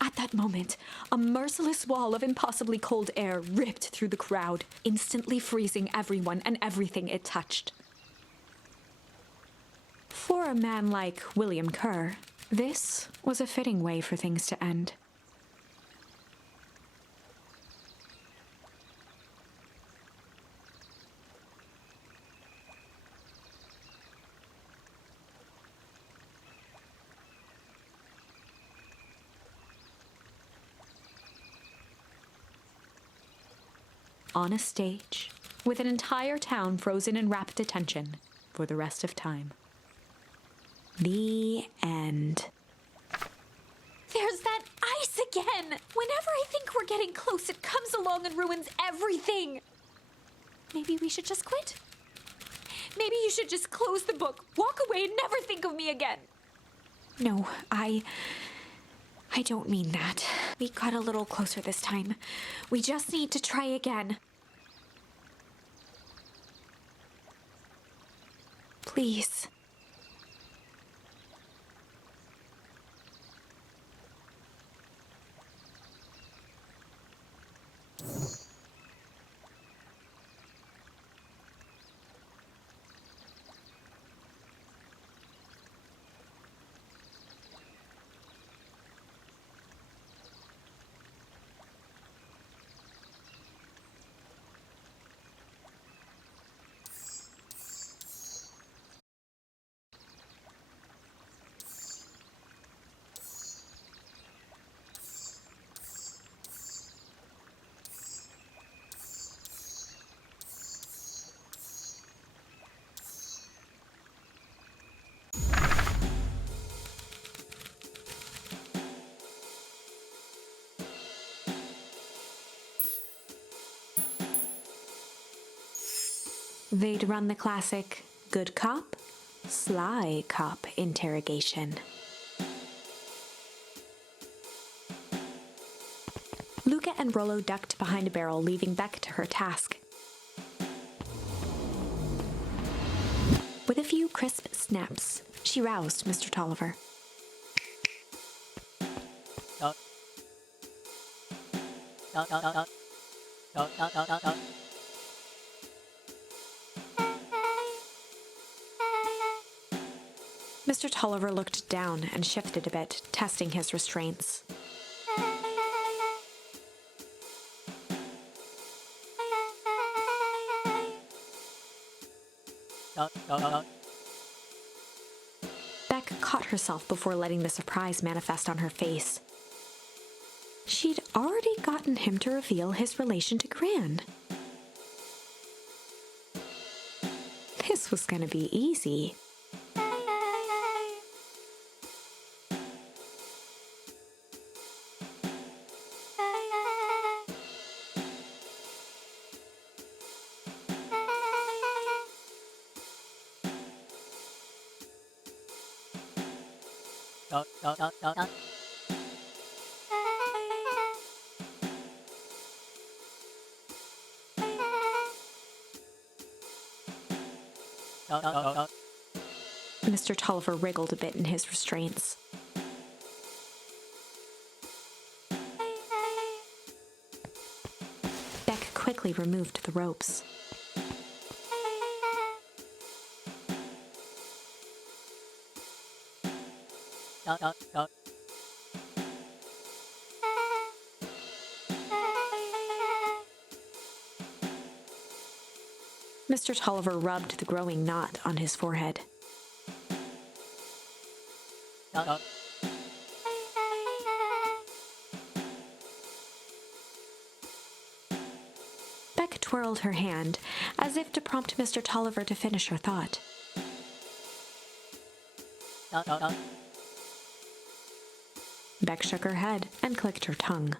At that moment, a merciless wall of impossibly cold air ripped through the crowd, instantly freezing everyone and everything it touched. For a man like William Kerr, this was a fitting way for things to end. On a stage, with an entire town frozen in rapt attention for the rest of time. The end. There's that ice again! Whenever I think we're getting close, it comes along and ruins everything! Maybe we should just quit? Maybe you should just close the book, walk away, and never think of me again! No, I don't mean that. We got a little closer this time. We just need to try again. Please. They'd run the classic good cop, sly cop interrogation. Luca and Rollo ducked behind a barrel, leaving Beck to her task. With a few crisp snaps, she roused Mr. Tolliver. Mr. Tolliver looked down and shifted a bit, testing his restraints. Beck caught herself before letting the surprise manifest on her face. She'd already gotten him to reveal his relation to Gran. This was going to be easy. Mr. Tolliver wriggled a bit in his restraints. Beck quickly removed the ropes. Mr. Tolliver rubbed the growing knot on his forehead. Beck twirled her hand, as if to prompt Mr. Tolliver to finish her thought. Beck shook her head and clicked her tongue.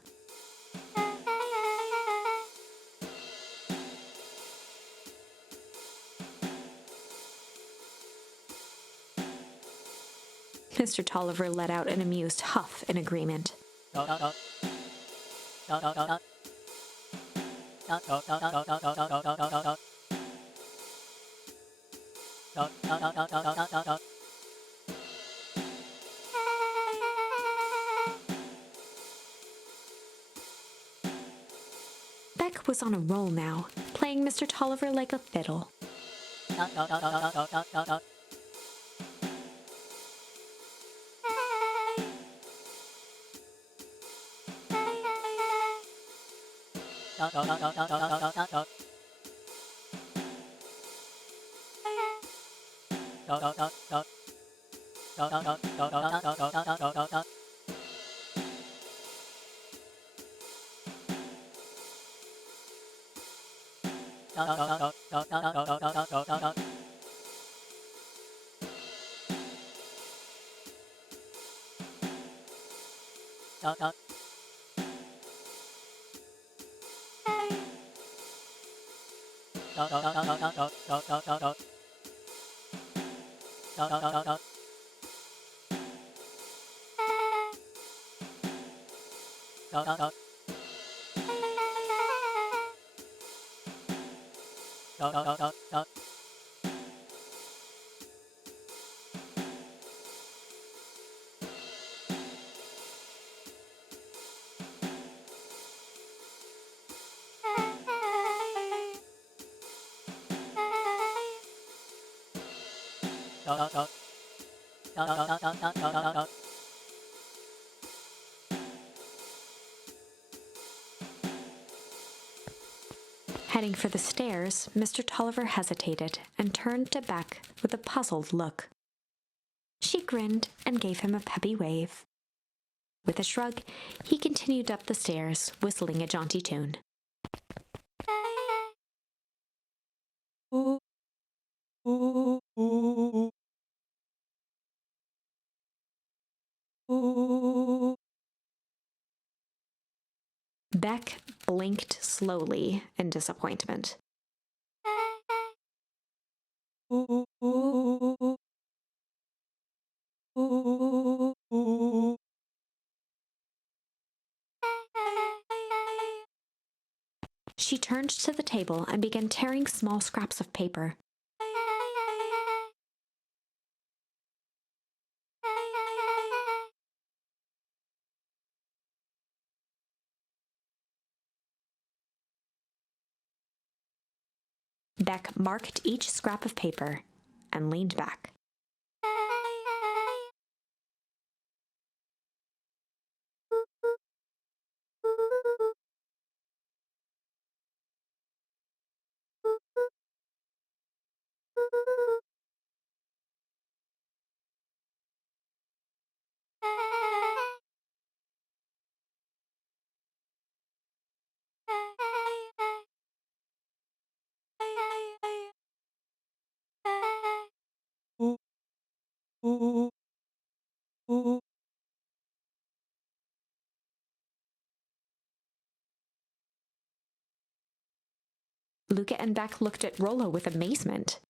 Mr. Tolliver let out an amused huff in agreement. Beck was on a roll now, playing Mr. Tolliver like a fiddle. Heading for the stairs, Mr. Tolliver hesitated and turned to Beck with a puzzled look. She grinned and gave him a peppy wave. With a shrug, he continued up the stairs, whistling a jaunty tune. Beck blinked slowly in disappointment. She turned to the table and began tearing small scraps of paper. Beck marked each scrap of paper and leaned back. Luca and Beck looked at Rollo with amazement.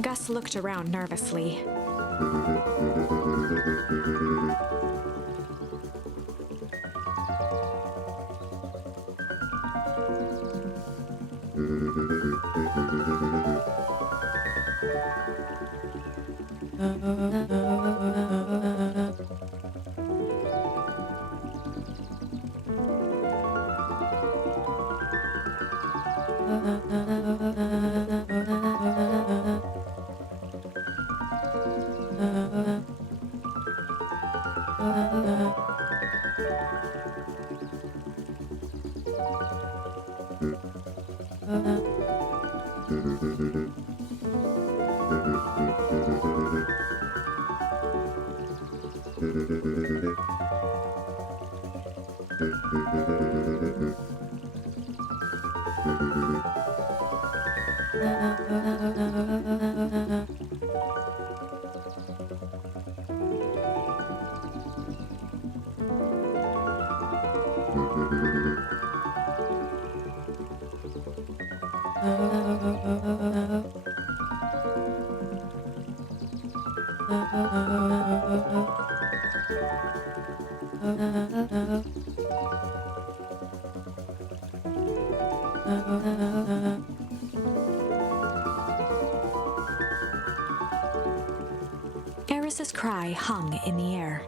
Gus looked around nervously. Eris's cry hung in the air.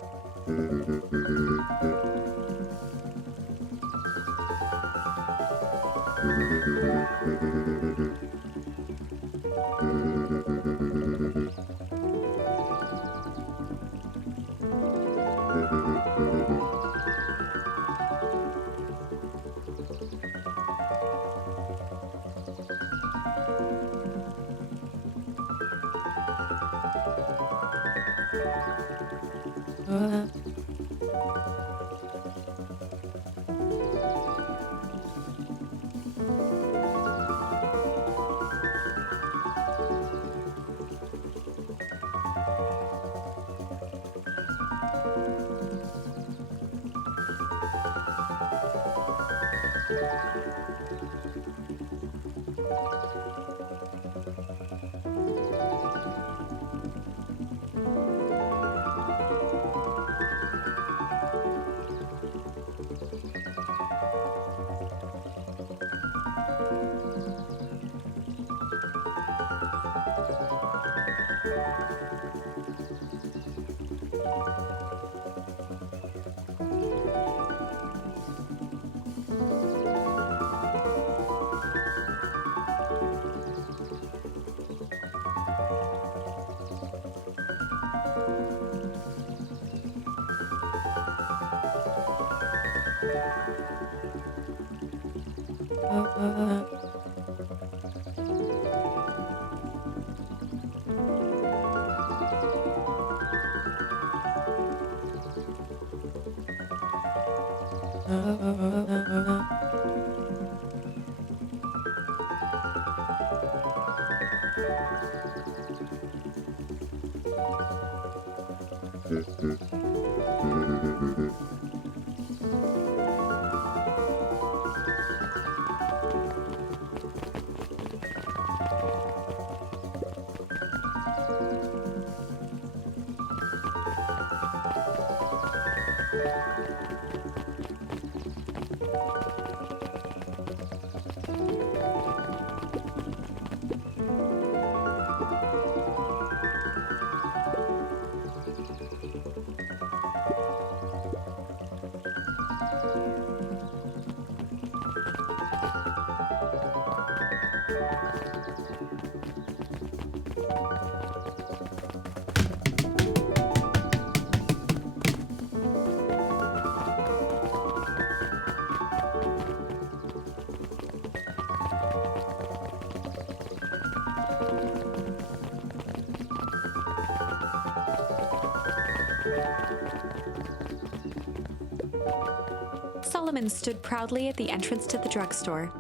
Solomon stood proudly at the entrance to the drugstore,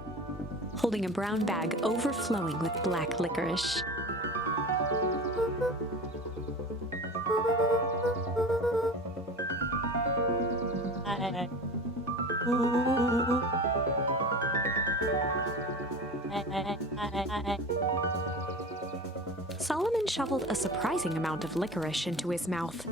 holding a brown bag overflowing with black licorice. Solomon shoveled a surprising amount of licorice into his mouth.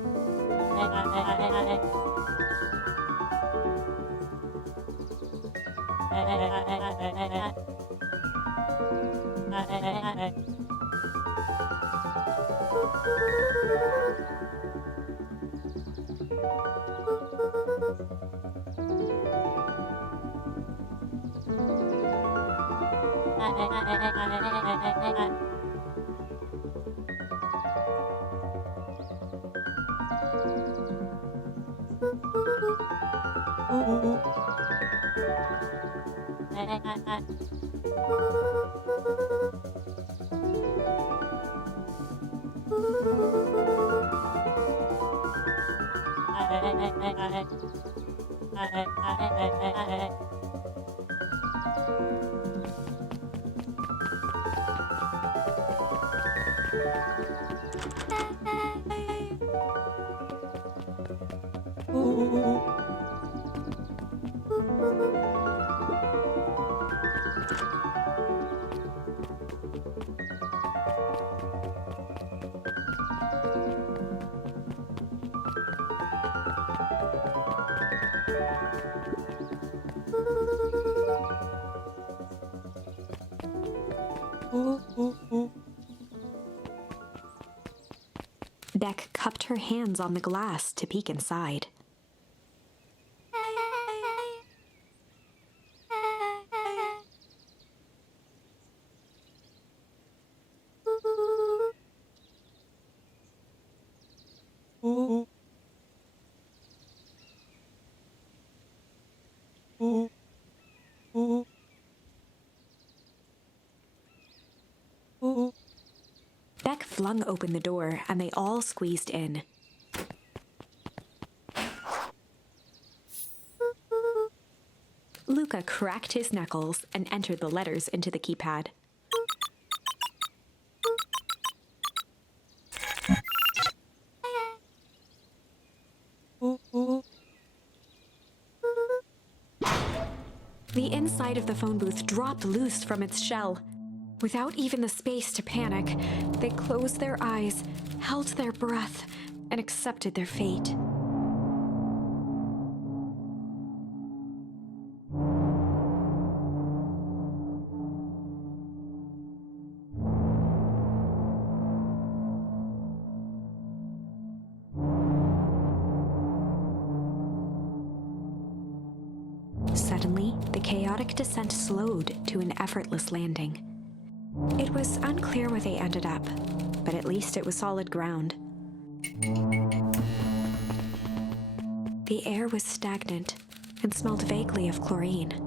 Beck cupped her hands on the glass to peek inside. Beck flung open the door, and they all squeezed in. Luca cracked his knuckles and entered the letters into the keypad. The inside of the phone booth dropped loose from its shell. Without even the space to panic, they closed their eyes, held their breath, and accepted their fate. Suddenly, the chaotic descent slowed to an effortless landing. It was unclear where they ended up, but at least it was solid ground. The air was stagnant and smelled vaguely of chlorine.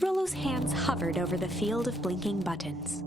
Rollo's hands hovered over the field of blinking buttons.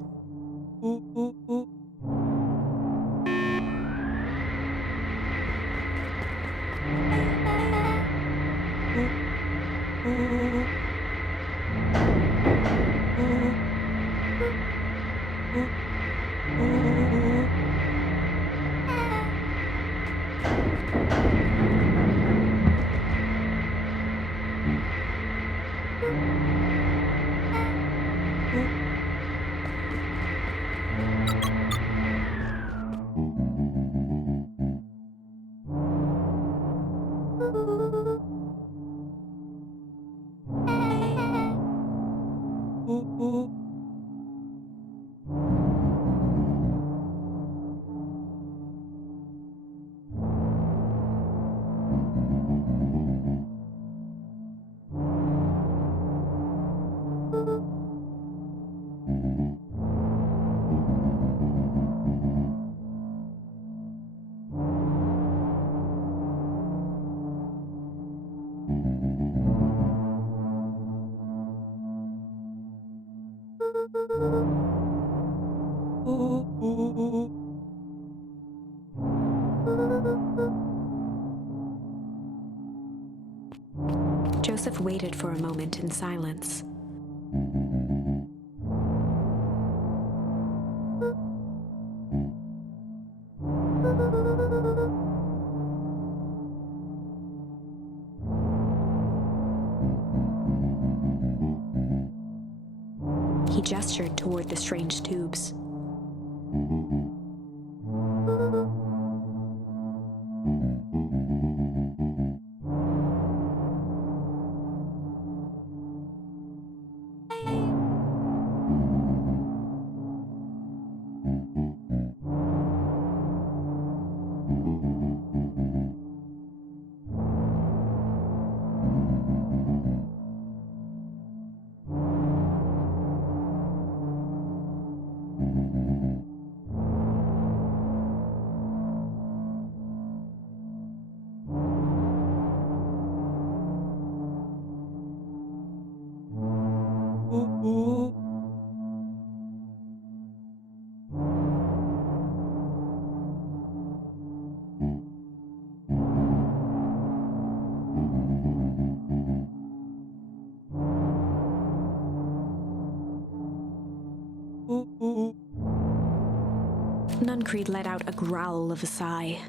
Joseph waited for a moment in silence. He gestured toward the strange tubes. Nuncreed let out a growl of a sigh.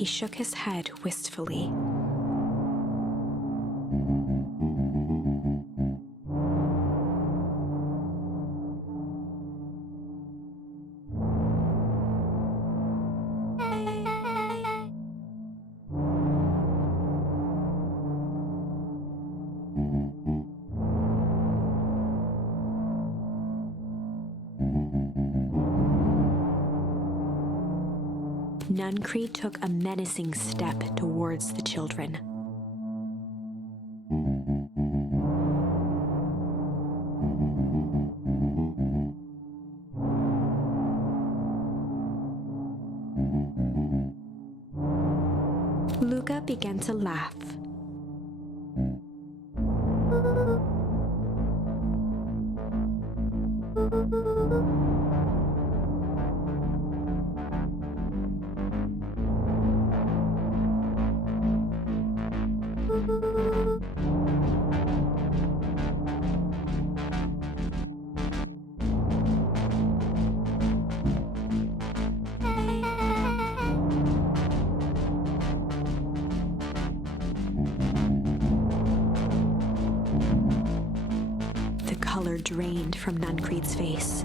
He shook his head wistfully. Nuncreed took a menacing step towards the children. Luca began to laugh. The color drained from Nuncreed's face.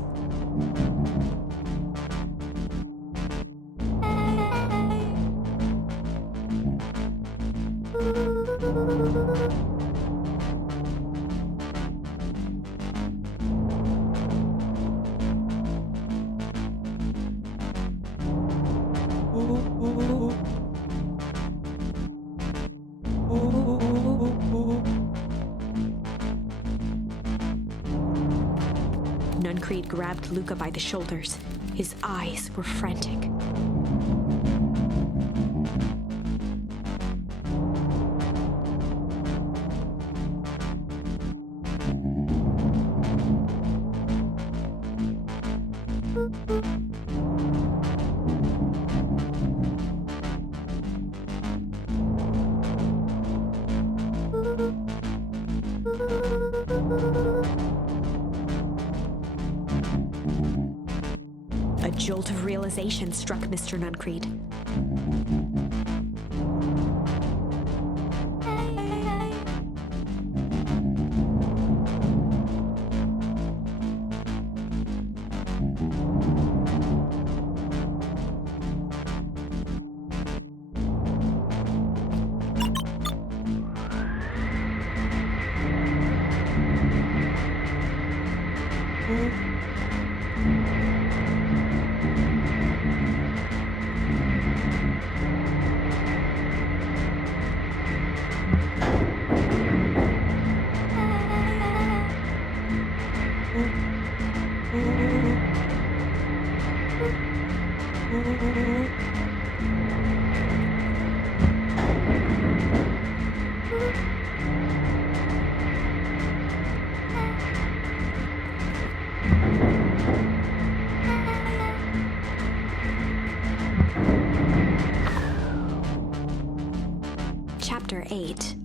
Nuncreed grabbed Luca by the shoulders. His eyes were frantic. A jolt of realization struck Mr. Nuncreed. Chapter 8.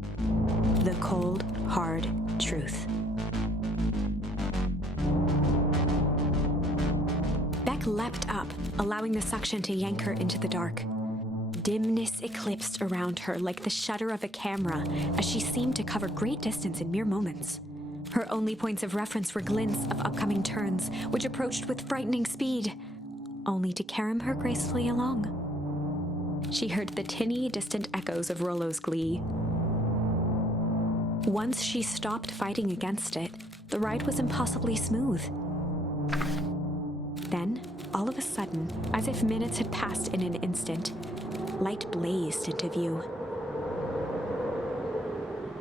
The Cold, Hard Truth. Beck leapt up, allowing the suction to yank her into the dark. Dimness eclipsed around her like the shutter of a camera as she seemed to cover great distance in mere moments. Her only points of reference were glints of upcoming turns, which approached with frightening speed, only to carry her gracefully along. She heard the tinny, distant echoes of Rollo's glee. Once she stopped fighting against it, the ride was impossibly smooth. Then, all of a sudden, as if minutes had passed in an instant, light blazed into view.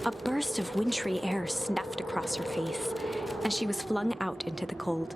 A burst of wintry air snuffed across her face, and she was flung out into the cold.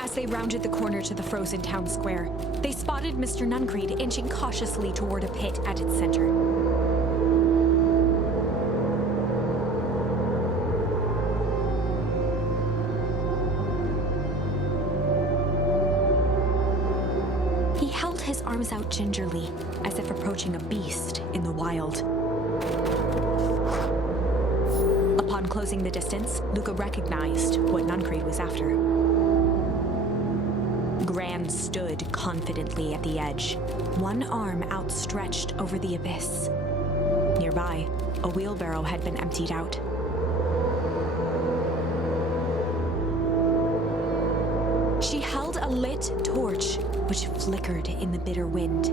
As they rounded the corner to the frozen town square, they spotted Mr. Nuncreed inching cautiously toward a pit at its center. He held his arms out gingerly, as if approaching a beast in the wild. Upon closing the distance, Luca recognized what Nuncreed was after. Gran stood confidently at the edge, one arm outstretched over the abyss. Nearby, a wheelbarrow had been emptied out. She held a lit torch, which flickered in the bitter wind.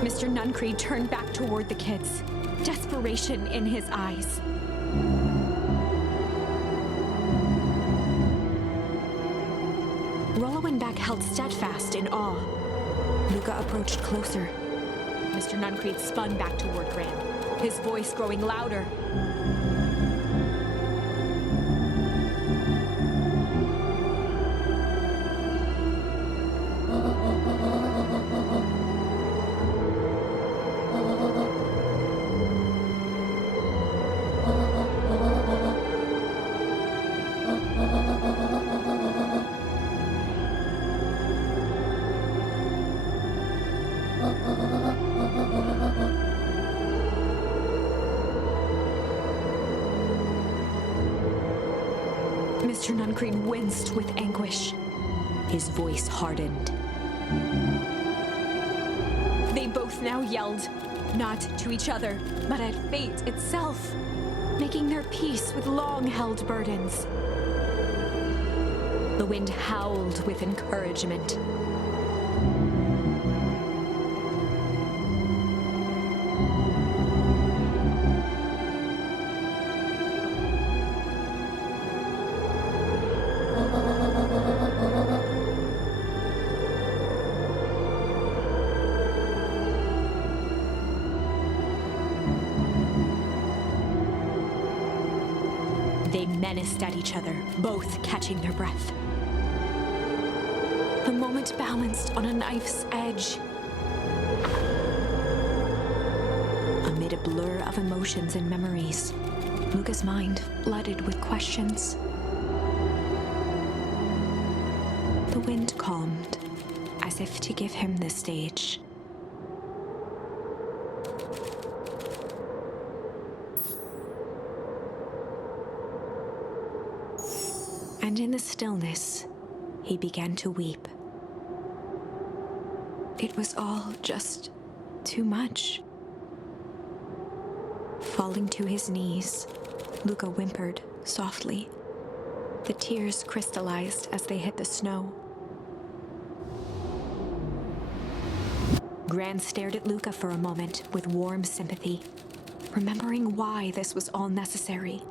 Mr. Nuncreed turned back toward the kids, desperation in his eyes. Rollo and Beck held steadfast in awe. Luca approached closer. Mr. Nuncreed spun back toward Gran, his voice growing louder. Mr. Nuncreed winced with anguish. His voice hardened. They both now yelled, not to each other, but at fate itself, making their peace with long-held burdens. The wind howled with encouragement. They menaced at each other, both catching their breath. The moment balanced on a knife's edge. Amid a blur of emotions and memories, Luca's mind flooded with questions. The wind calmed, as if to give him the stage. And in the stillness, he began to weep. It was all just too much. Falling to his knees, Luca whimpered softly. The tears crystallized as they hit the snow. Gran stared at Luca for a moment with warm sympathy, remembering why this was all necessary.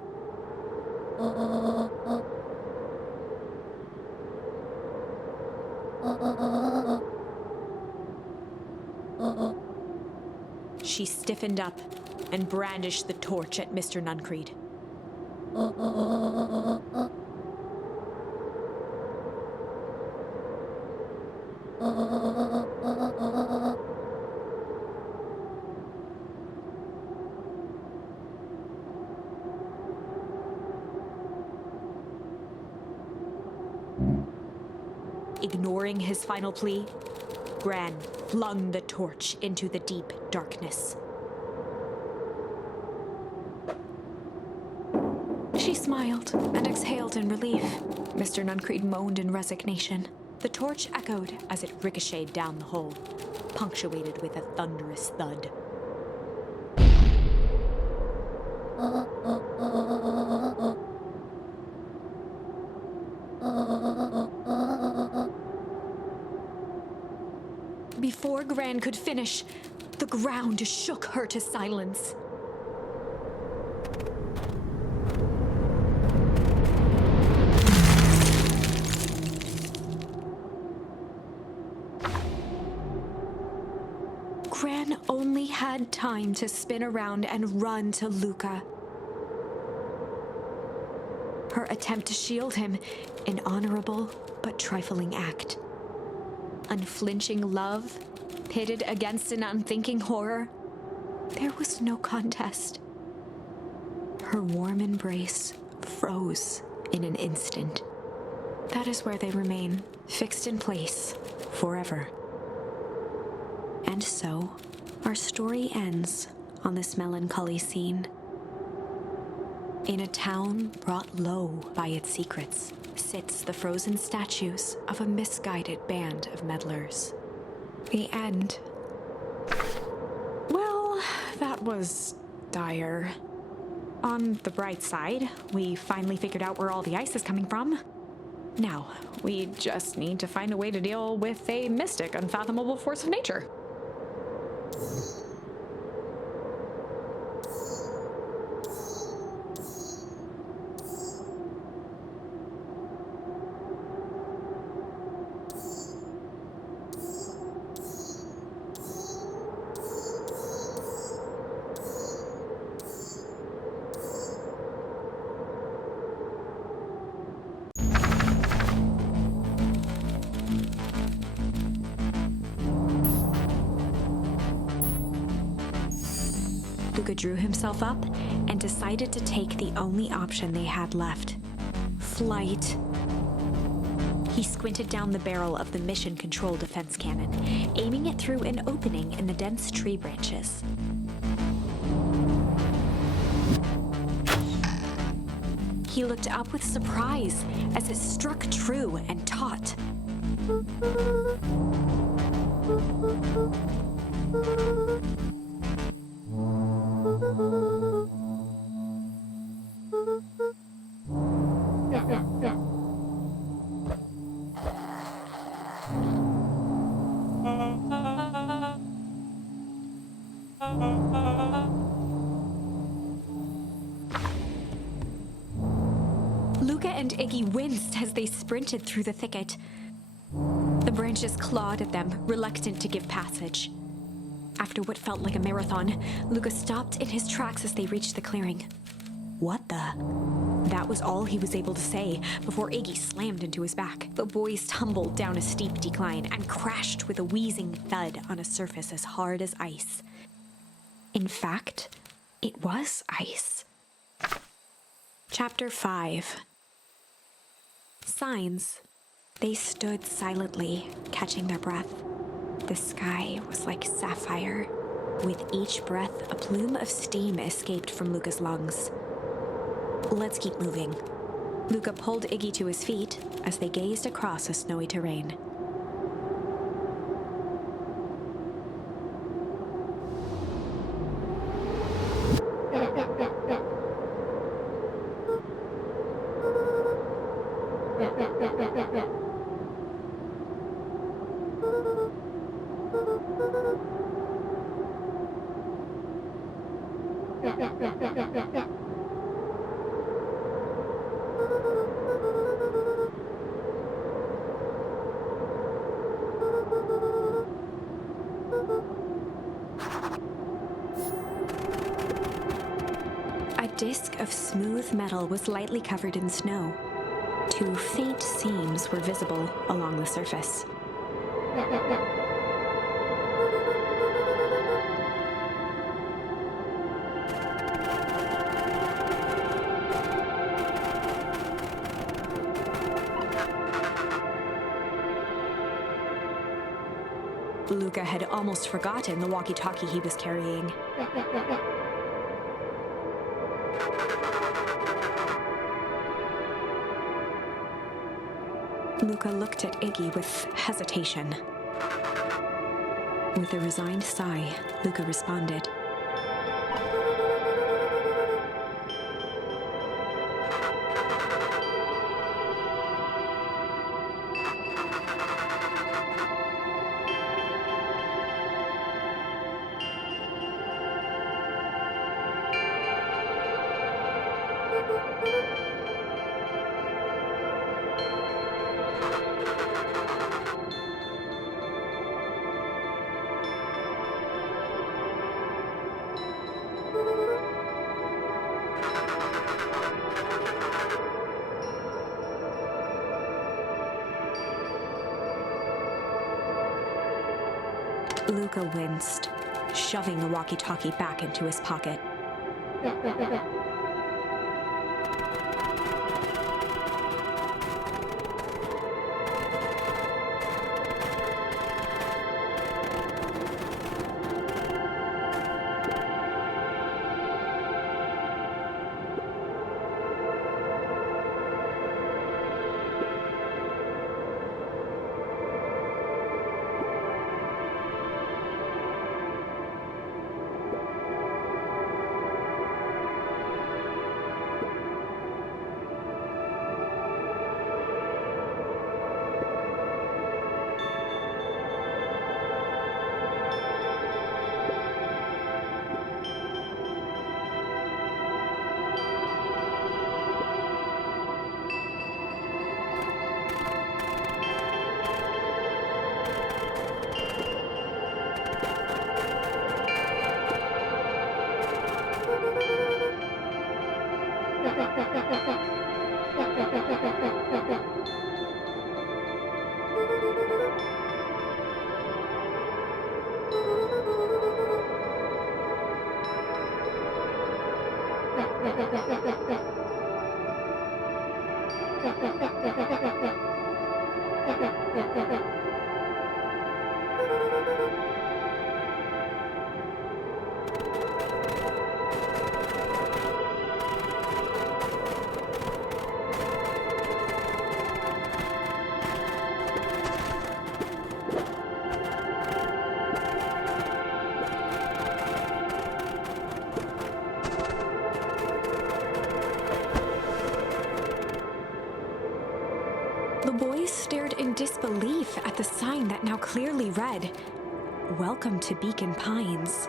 She stiffened up and brandished the torch at Mr. Nuncreed. Ignoring his final plea, Gran flung the torch into the deep darkness. She smiled and exhaled in relief. Mr. Nuncreed moaned in resignation. The torch echoed as it ricocheted down the hole, punctuated with a thunderous thud. Before Gran could finish, the ground shook her to silence. Gran only had time to spin around and run to Luca. Her attempt to shield him, an honorable but trifling act. Unflinching love, pitted against an unthinking horror. There was no contest. Her warm embrace froze in an instant. That is where they remain, fixed in place, forever. And so, our story ends on this melancholy scene. In a town brought low by its secrets, sits the frozen statues of a misguided band of meddlers. The end. Well, that was dire. On the bright side, we finally figured out where all the ice is coming from. Now, we just need to find a way to deal with a mystic, unfathomable force of nature. Luca drew himself up and decided to take the only option they had left: flight. He squinted down the barrel of the mission control defense cannon, aiming it through an opening in the dense tree branches. He looked up with surprise as it struck true and taut. and Iggy winced as they sprinted through the thicket. The branches clawed at them, reluctant to give passage. After what felt like a marathon, Luca stopped in his tracks as they reached the clearing. "What the?" That was all he was able to say before Iggy slammed into his back. The boys tumbled down a steep decline and crashed with a wheezing thud on a surface as hard as ice. In fact, it was ice. Chapter 5. Signs. They stood silently, catching their breath. The sky was like sapphire. With each breath, a plume of steam escaped from Luca's lungs. "Let's keep moving." Luca pulled Iggy to his feet as they gazed across a snowy terrain. A disc of smooth metal was lightly covered in snow. 2 faint seams were visible along the surface. Luca had almost forgotten the walkie-talkie he was carrying. Luca looked at Iggy with hesitation. With a resigned sigh, Luca responded. Luca winced, shoving the walkie-talkie back into his pocket. The boys stared in disbelief at the sign that now clearly read, "Welcome to Beacon Pines."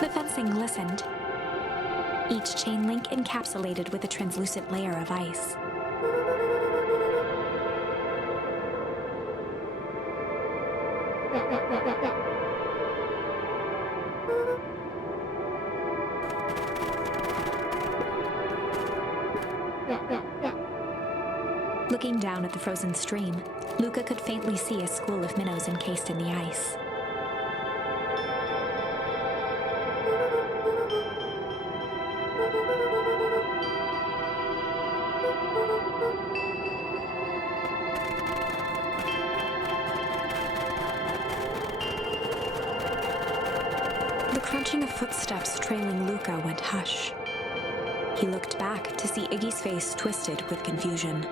The fencing glistened, each chain link encapsulated with a translucent layer of ice. Looking down at the frozen stream, Luca could faintly see a school of minnows encased in the ice. The crunching of footsteps trailing Luca went hush. He looked back to see Iggy's face twisted with confusion.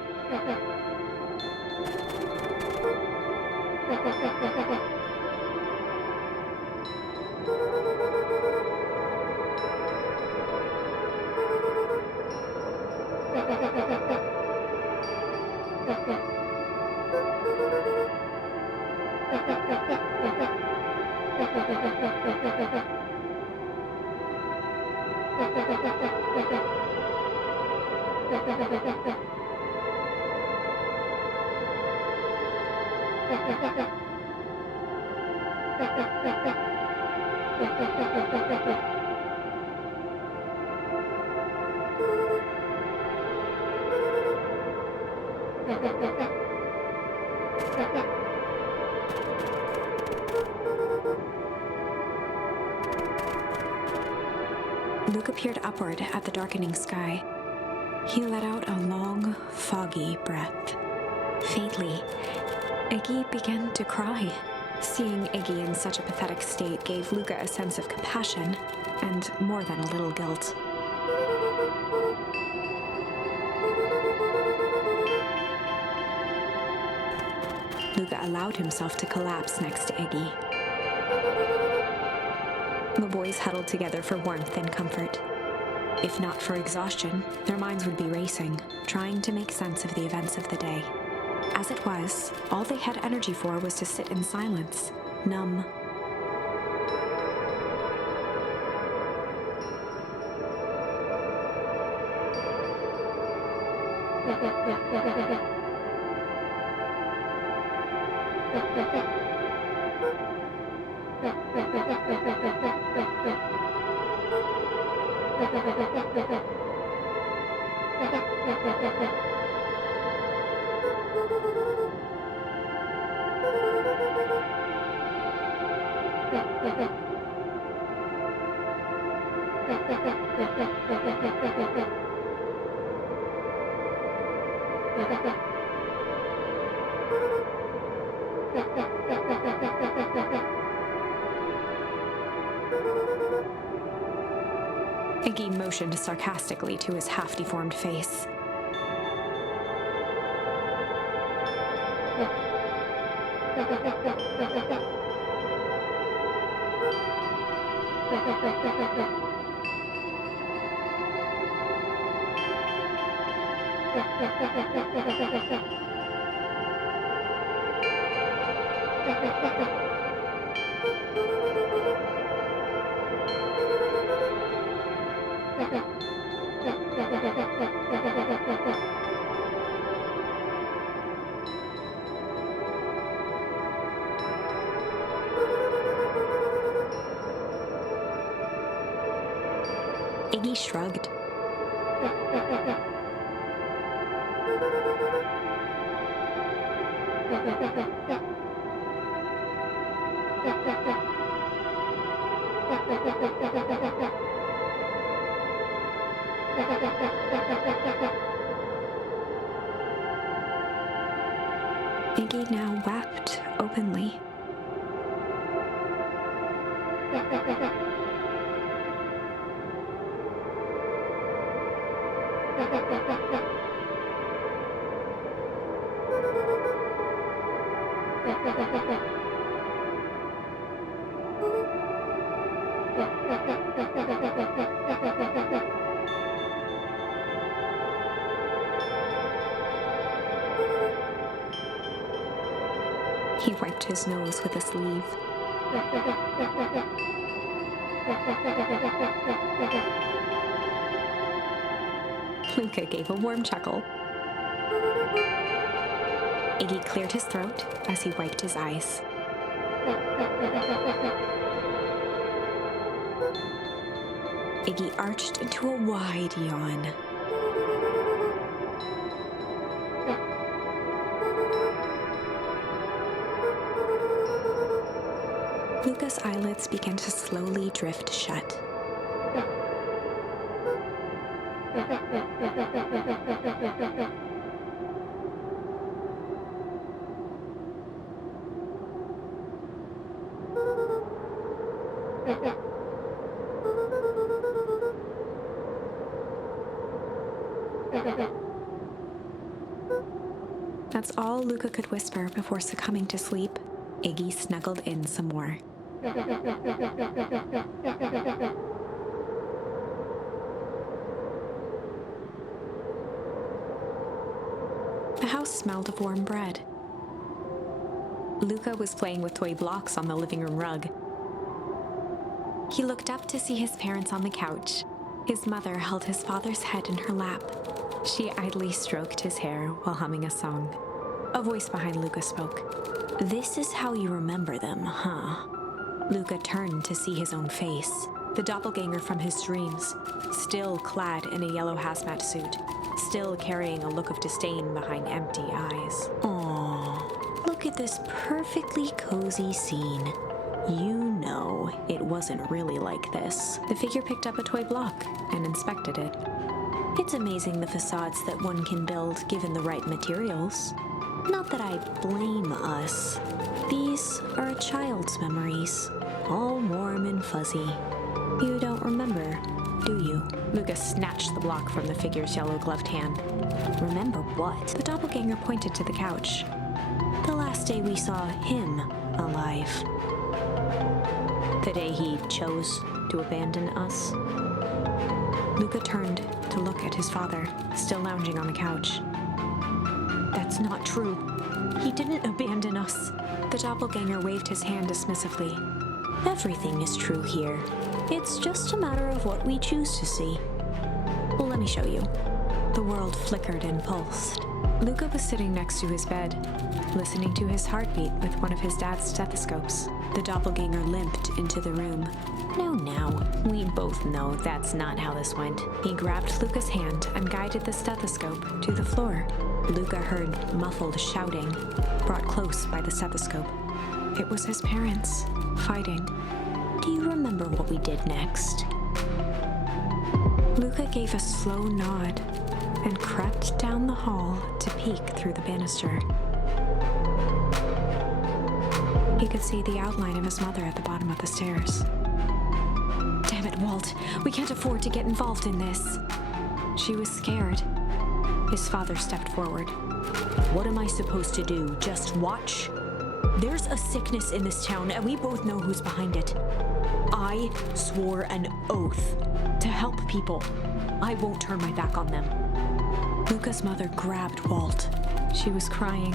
Luca peered upward at the darkening sky. He let out a long, foggy breath. Faintly, Iggy began to cry. Seeing Iggy in such a pathetic state gave Luca a sense of compassion and more than a little guilt. Luca allowed himself to collapse next to Iggy. The boys huddled together for warmth and comfort. If not for exhaustion, their minds would be racing, trying to make sense of the events of the day. As it was, all they had energy for was to sit in silence, numb. Iggy motioned sarcastically to his half-deformed face. Iggy shrugged. Iggy now wept openly. He wiped his nose with a sleeve. Luca gave a warm chuckle. Iggy cleared his throat as he wiped his eyes. Iggy arched into a wide yawn. Luca's eyelids began to slowly drift shut. That's all Luca could whisper before succumbing to sleep. Iggy snuggled in some more. The house smelled of warm bread. Luca was playing with toy blocks on the living room rug. He looked up to see his parents on the couch. His mother held his father's head in her lap. She idly stroked his hair while humming a song. A voice behind Luca spoke. "This is how you remember them, huh?" Luca turned to see his own face, the doppelganger from his dreams, still clad in a yellow hazmat suit, still carrying a look of disdain behind empty eyes. "Aw, look at this perfectly cozy scene. You know it wasn't really like this." The figure picked up a toy block and inspected it. "It's amazing the facades that one can build given the right materials. Not that I blame us. These are a child's memories, all warm and fuzzy. You don't remember, do you?" Luca snatched the block from the figure's yellow-gloved hand. "Remember what?" The doppelganger pointed to the couch. "The last day we saw him alive. The day he chose to abandon us." Luca turned to look at his father, still lounging on the couch. "That's not true. He didn't abandon us." The doppelganger waved his hand dismissively. "Everything is true here. It's just a matter of what we choose to see. Well, let me show you." The world flickered and pulsed. Luca was sitting next to his bed, listening to his heartbeat with one of his dad's stethoscopes. The doppelganger limped into the room. Now, we both know that's not how this went." He grabbed Luca's hand and guided the stethoscope to the floor. Luca heard muffled shouting, brought close by the stethoscope. It was his parents, fighting. "Do you remember what we did next?" Luca gave a slow nod and crept down the hall to peek through the banister. He could see the outline of his mother at the bottom of the stairs. "Damn it, Walt. We can't afford to get involved in this." She was scared. His father stepped forward. "What am I supposed to do? Just watch? There's a sickness in this town, and we both know who's behind it. I swore an oath to help people. I won't turn my back on them." Luca's mother grabbed Walt. She was crying,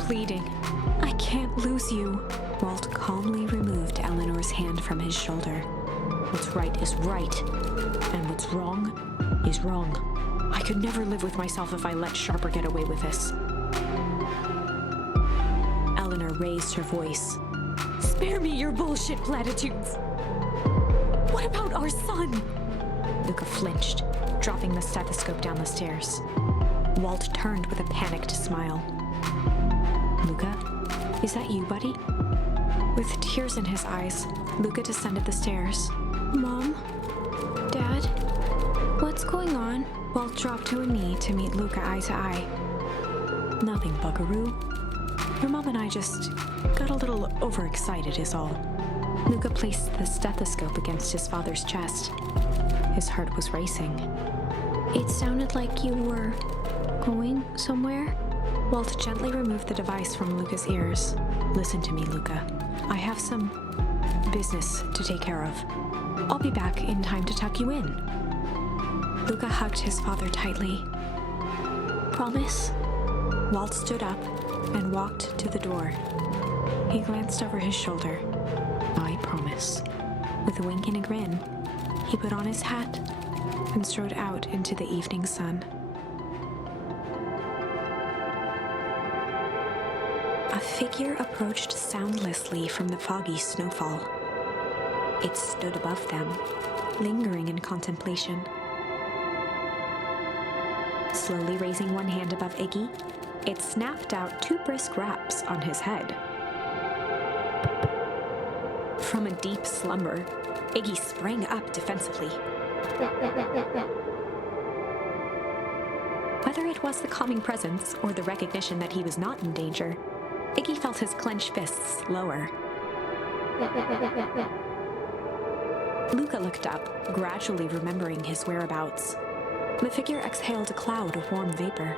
pleading. "I can't lose you." Walt calmly removed Eleanor's hand from his shoulder. "What's right is right, and what's wrong is wrong. I could never live with myself if I let Sharper get away with this." Eleanor raised her voice. "Spare me your bullshit platitudes. What about our son? Luca flinched, dropping the stethoscope down the stairs. Walt turned with a panicked smile. Luca, is that you, buddy? With tears in his eyes, Luca descended the stairs. Mom? Dad? What's going on? Walt dropped to a knee to meet Luca eye to eye. Nothing, buckaroo. Your mom and I just got a little overexcited is all. Luca placed the stethoscope against his father's chest. His heart was racing. It sounded like you were going somewhere? Walt gently removed the device from Luca's ears. Listen to me, Luca. I have some business to take care of. I'll be back in time to tuck you in. Luca hugged his father tightly. Promise? Walt stood up and walked to the door. He glanced over his shoulder. I promise. With a wink and a grin, he put on his hat and strode out into the evening sun. A figure approached soundlessly from the foggy snowfall. It stood above them, lingering in contemplation. Slowly raising one hand above Iggy, it snapped out 2 brisk raps on his head. From a deep slumber, Iggy sprang up defensively. Whether it was the calming presence or the recognition that he was not in danger, Iggy felt his clenched fists lower. Luca looked up, gradually remembering his whereabouts. The figure exhaled a cloud of warm vapor.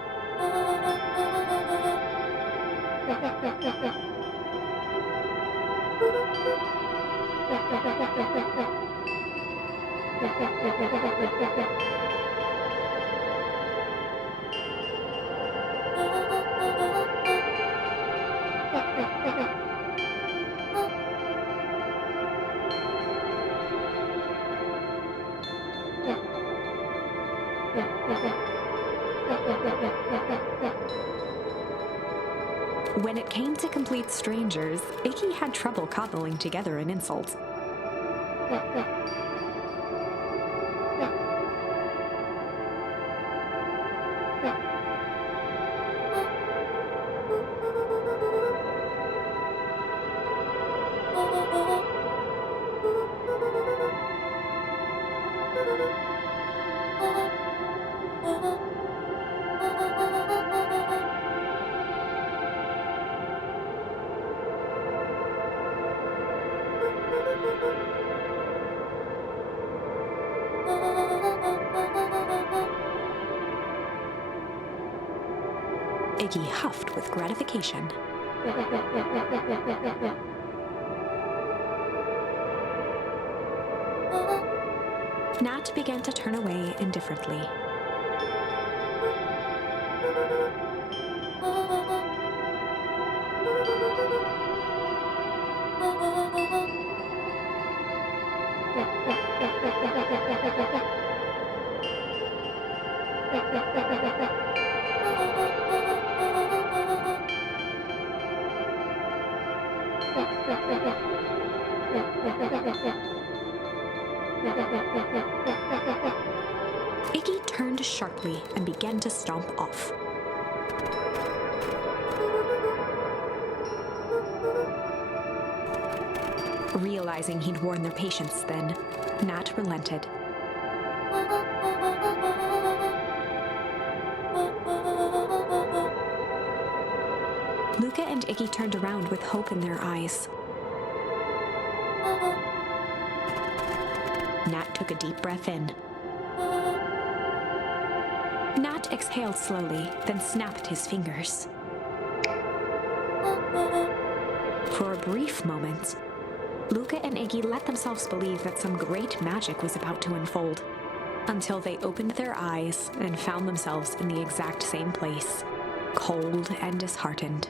When it came to complete strangers, Iggy had trouble cobbling together an insult. Iggy huffed with gratification. Nat began to turn away indifferently. Iggy turned sharply and began to stomp off. Realizing he'd worn their patience thin, Nat relented. Luca and Iggy turned around with hope in their eyes. Nat took a deep breath in. Nat exhaled slowly, then snapped his fingers. For a brief moment, Luca and Iggy let themselves believe that some great magic was about to unfold, until they opened their eyes and found themselves in the exact same place, cold and disheartened.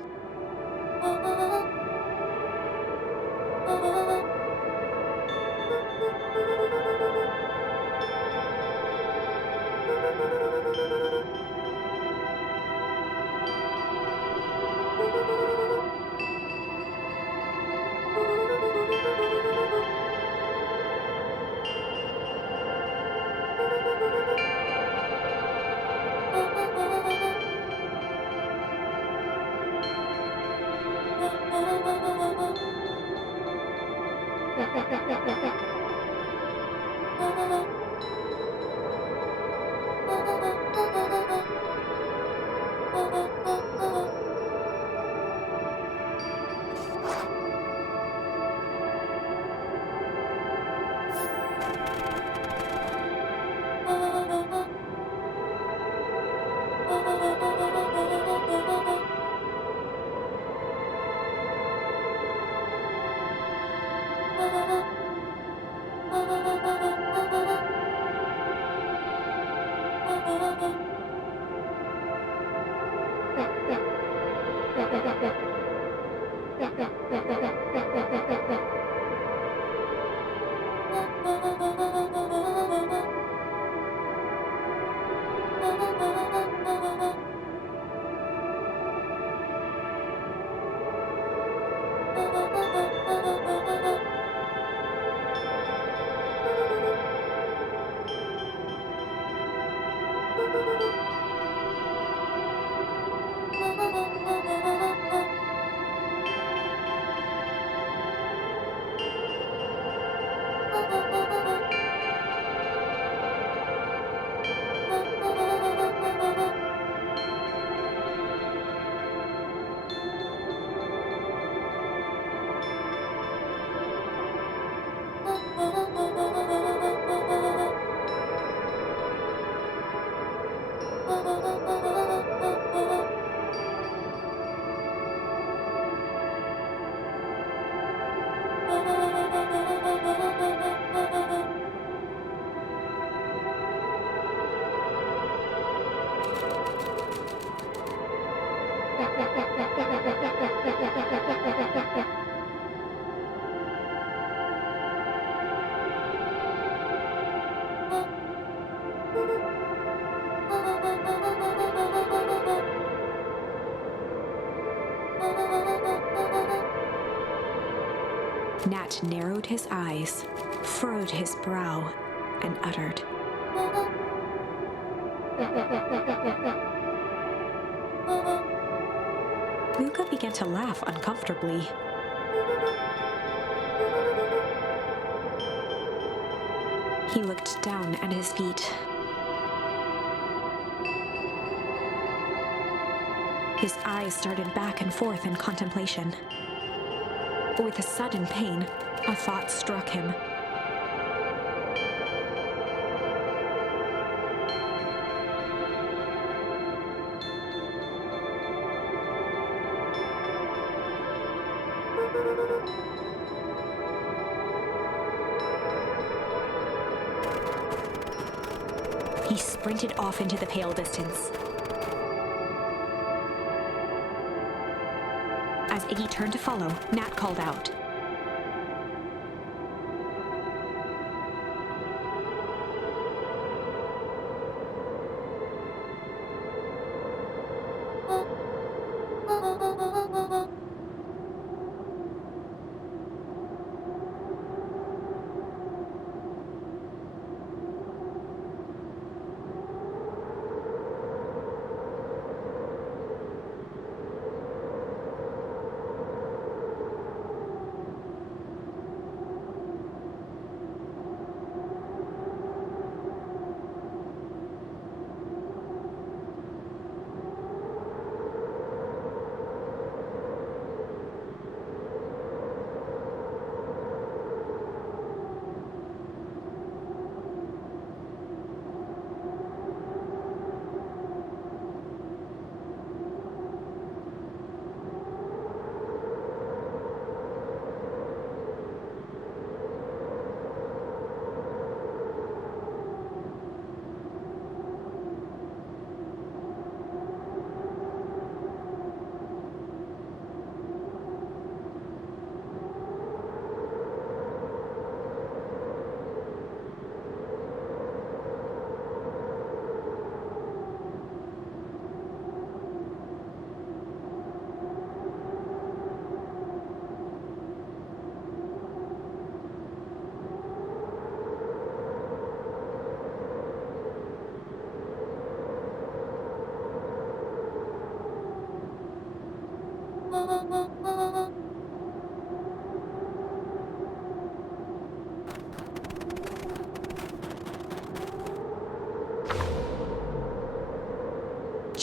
Nat narrowed his eyes, furrowed his brow, and uttered, Luca began to laugh uncomfortably. He looked down at his feet. His eyes started back and forth in contemplation. With a sudden pain, a thought struck him. He sprinted off into the pale distance. As Iggy turned to follow, Nat called out,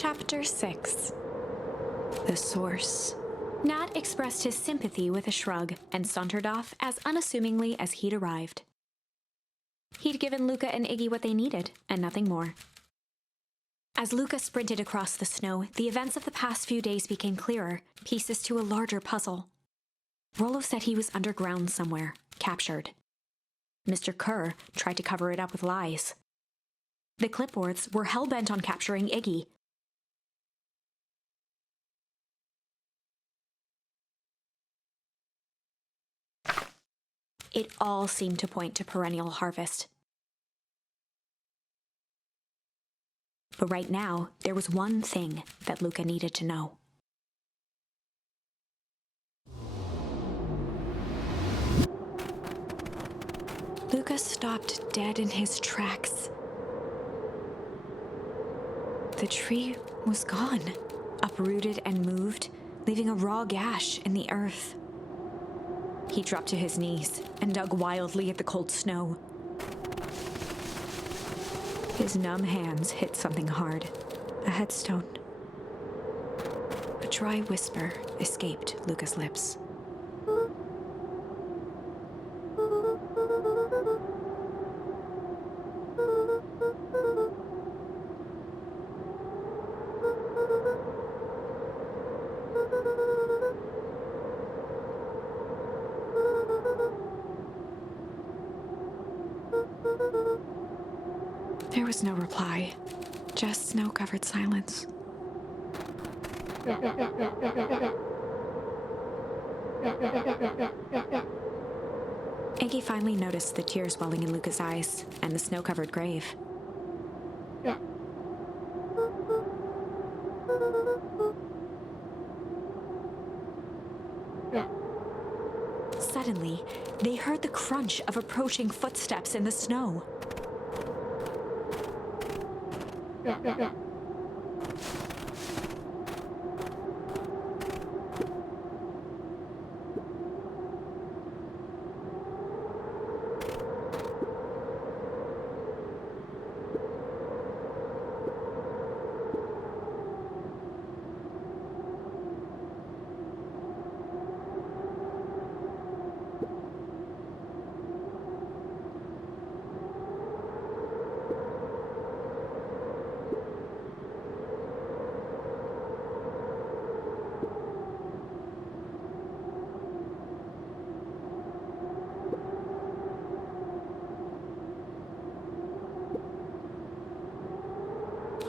Chapter 6. The Source. Nat expressed his sympathy with a shrug and sauntered off as unassumingly as he'd arrived. He'd given Luca and Iggy what they needed, and nothing more. As Luca sprinted across the snow, the events of the past few days became clearer, pieces to a larger puzzle. Rollo said he was underground somewhere, captured. Mr. Kerr tried to cover it up with lies. The clipboards were hell-bent on capturing Iggy. It all seemed to point to perennial harvest. But right now, there was one thing that Luca needed to know. Luca stopped dead in his tracks. The tree was gone, uprooted and moved, leaving a raw gash in the earth. He dropped to his knees and dug wildly at the cold snow. His numb hands hit something hard, a headstone. A dry whisper escaped Luca's lips. There was no reply, just snow-covered silence. Iggy finally noticed the tears welling in Luca's eyes and the snow-covered grave. Suddenly, they heard the crunch of approaching footsteps in the snow.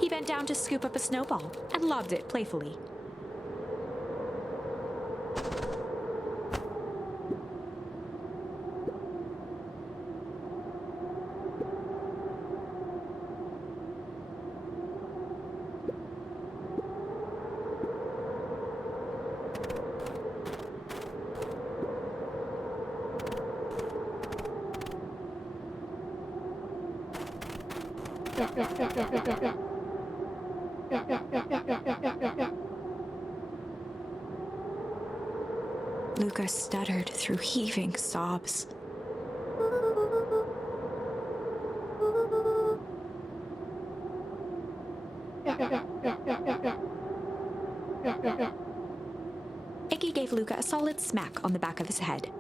He bent down to scoop up a snowball and lobbed it playfully. Luca stuttered through heaving sobs. Iggy gave Luca a solid smack on the back of his head.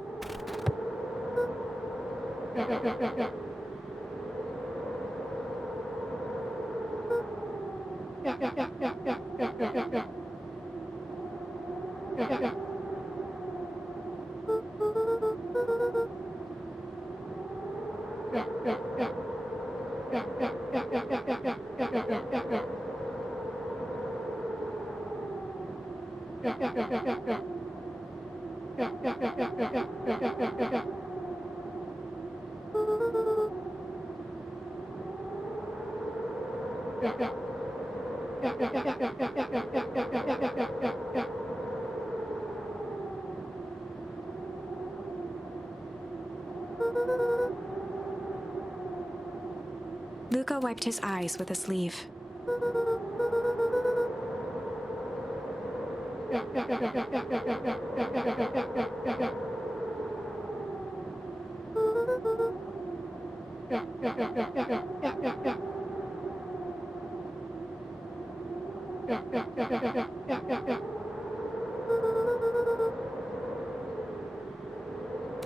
Luca wiped his eyes with a sleeve.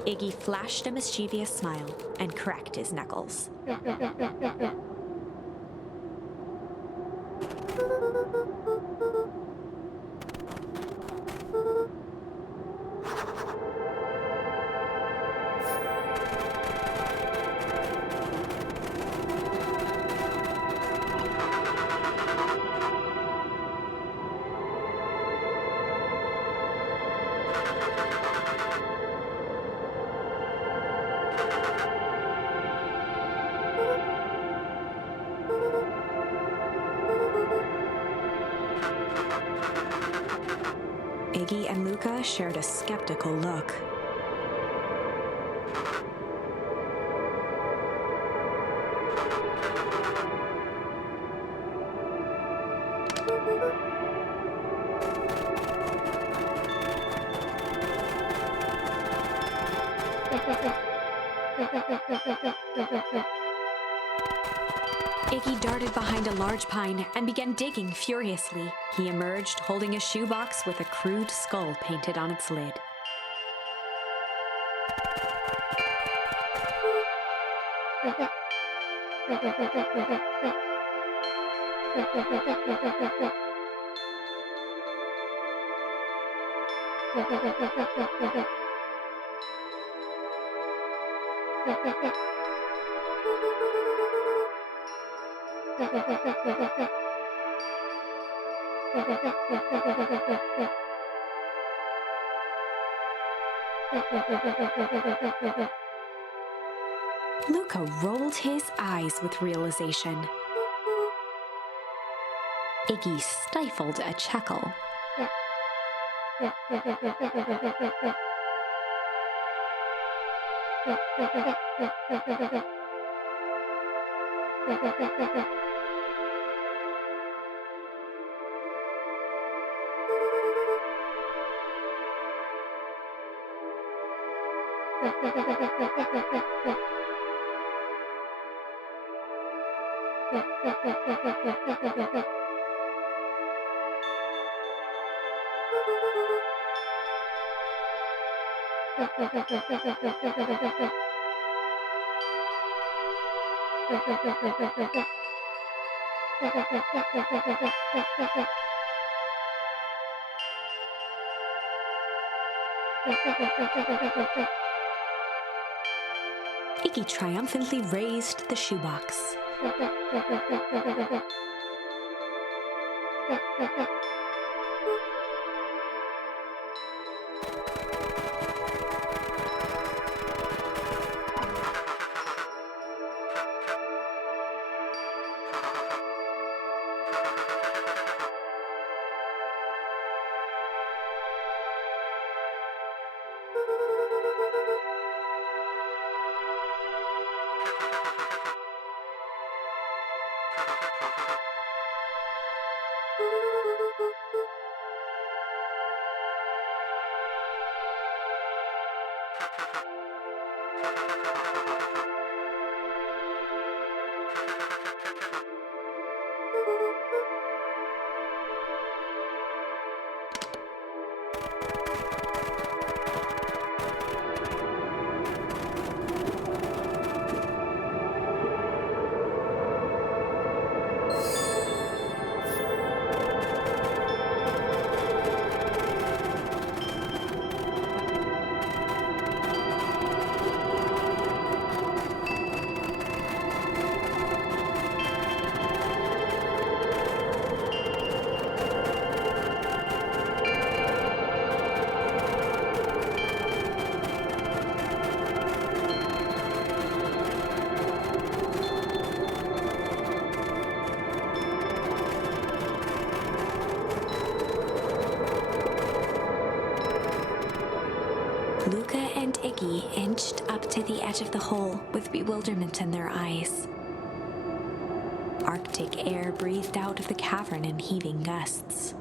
Iggy flashed a mischievous smile and cracked his knuckles. Iggy and Luca shared a skeptical look. Iggy darted behind a large pine and began digging furiously. He emerged holding a shoebox with a crude skull painted on its lid. Luca rolled his eyes with realization. Iggy stifled a chuckle. Iggy triumphantly raised the shoebox. Luca and Iggy inched up to the edge of the hole with bewilderment in their eyes. Arctic air breathed out of the cavern in heaving gusts.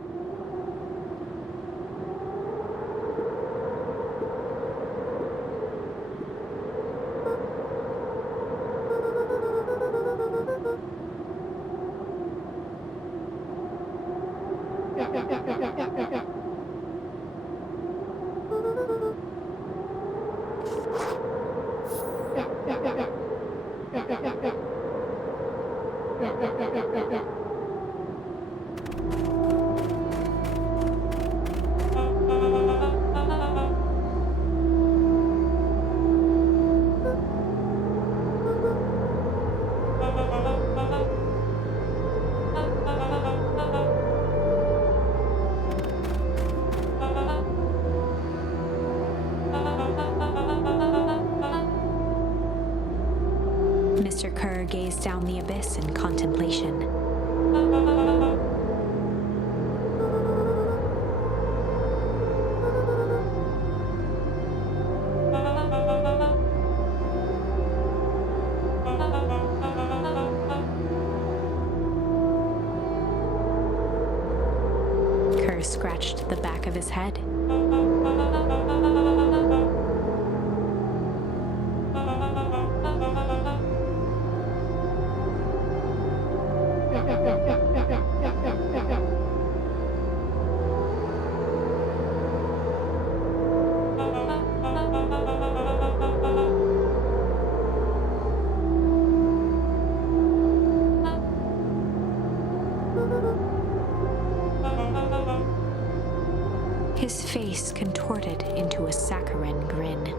Mr. Kerr gazed down the abyss in contemplation. Kerr scratched the back of his head. His face contorted into a saccharine grin.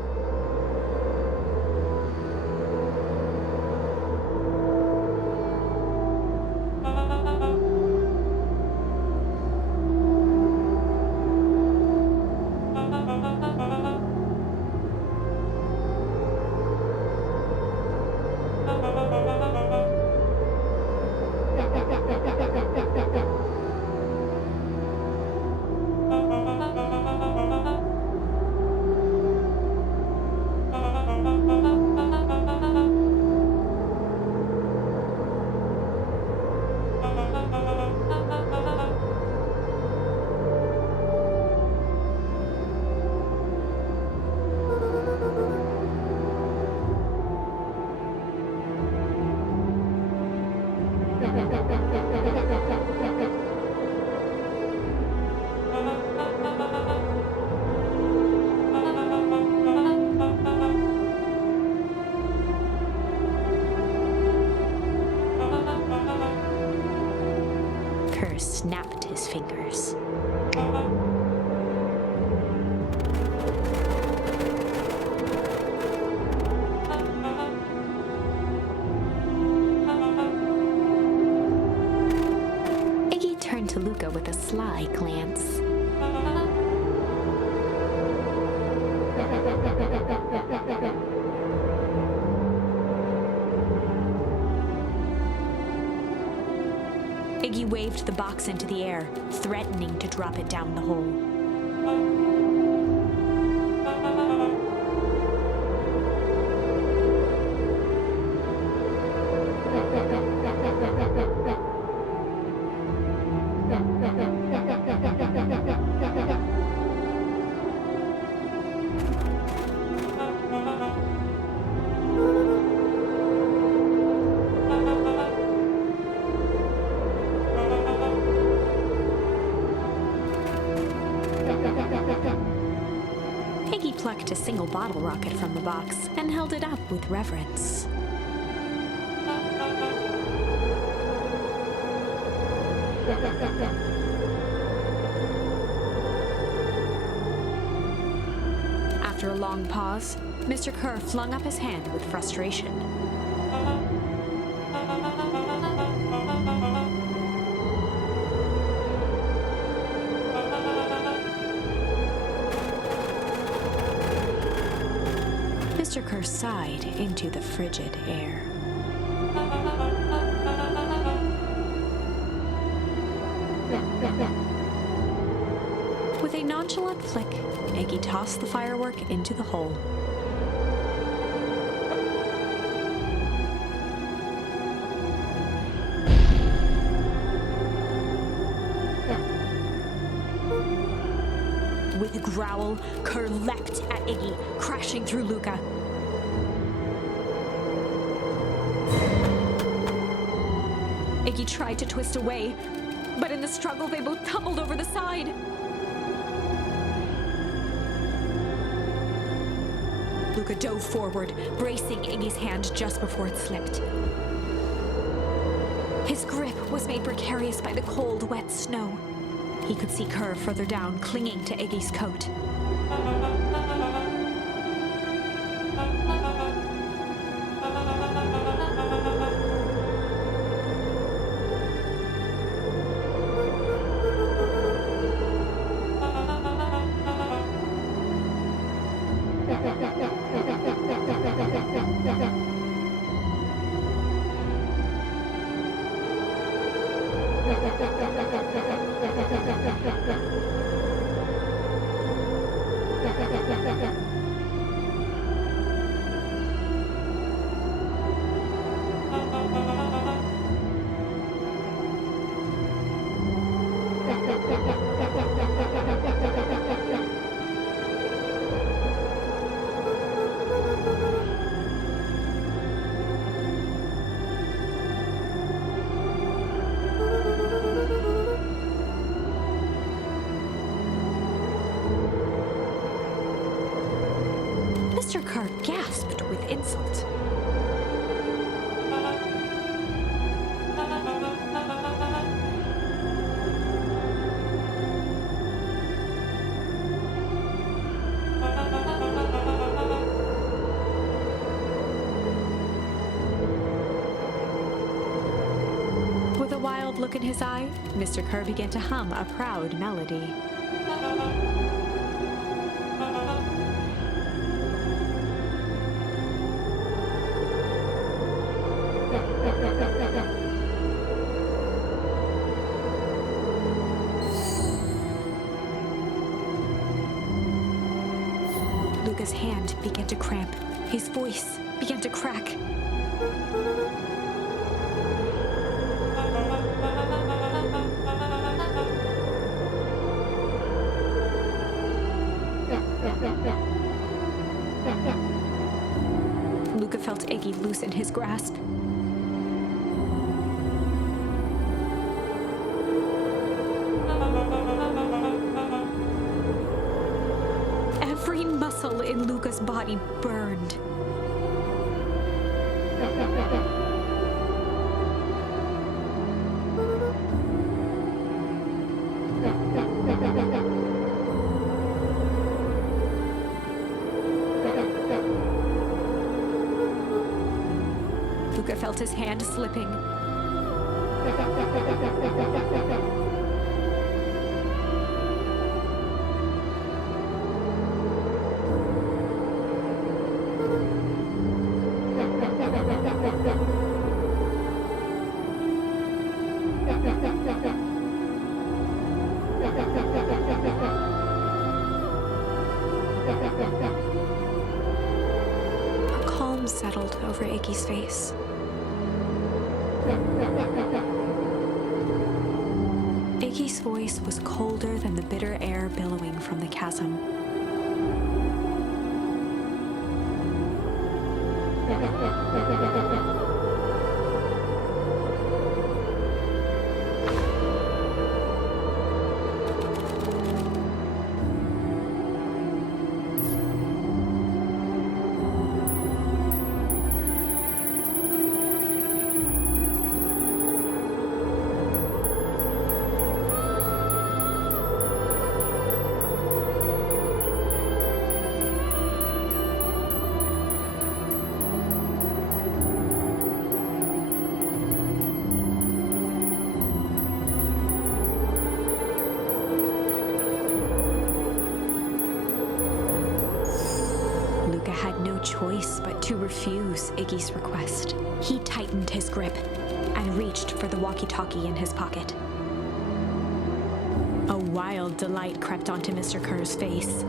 Kerr snapped his fingers. Iggy turned to Luca with a sly glance. Iggy waved the box into the air, threatening to drop it down the hole. Iggy plucked a single bottle rocket from the box and held it up with reverence. After a long pause, Mr. Kerr flung up his hand with frustration. Mr. Kerr sighed into the frigid air. With a nonchalant flick, Iggy tossed the firework into the hole. With a growl, Kerr leapt at Iggy, crashing through Luca. Iggy tried to twist away, But in the struggle, they both tumbled over the side. Luca dove forward, bracing Iggy's hand just before it slipped. His grip was made precarious by the cold, wet snow. He could see Kerr further down, clinging to Iggy's coat. Mr. Kerr gasped with insult. With a wild look in his eye, Mr. Kerr began to hum a proud melody. Luca's hand began to cramp. His voice began to crack. Luca felt Iggy loosen his grasp. Every muscle in Luca's body burned. Luca felt his hand slipping. A calm settled over Iggy's face. Iggy's voice was colder than the bitter air billowing from the chasm. Luca had no choice but to refuse Iggy's request. He tightened his grip and reached for the walkie-talkie in his pocket. A wild delight crept onto Mr. Kerr's face.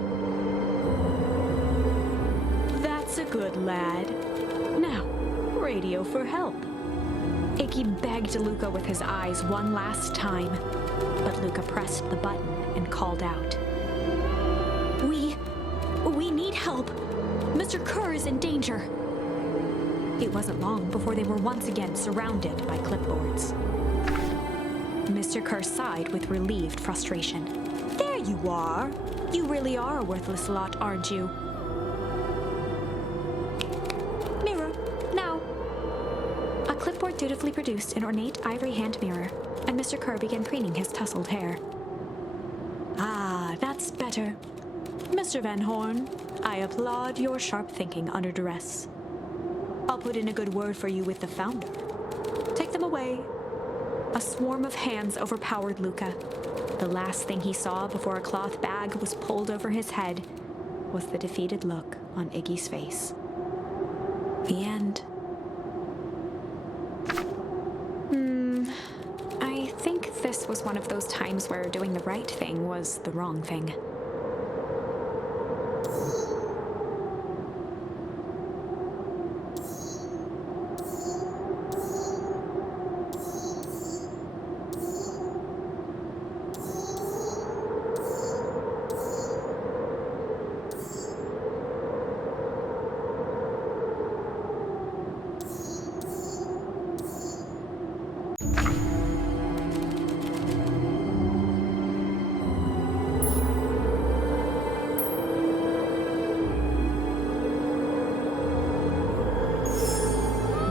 That's a good lad. Now, radio for help. Iggy begged Luca with his eyes one last time, but Luca pressed the button and called out. We need help. Mr. Kerr is in danger. It wasn't long before they were once again surrounded by clipboards. Mr. Kerr sighed with relieved frustration. There you are. You really are a worthless lot, aren't you? Mirror, now. A clipboard dutifully produced an ornate ivory hand mirror, and Mr. Kerr began preening his tousled hair. Ah, that's better. Mr. Van Horn, I applaud your sharp thinking under duress. I'll put in a good word for you with the founder. Take them away. A swarm of hands overpowered Luca. The last thing he saw before a cloth bag was pulled over his head was the defeated look on Iggy's face. The end. I think this was one of those times where doing the right thing was the wrong thing.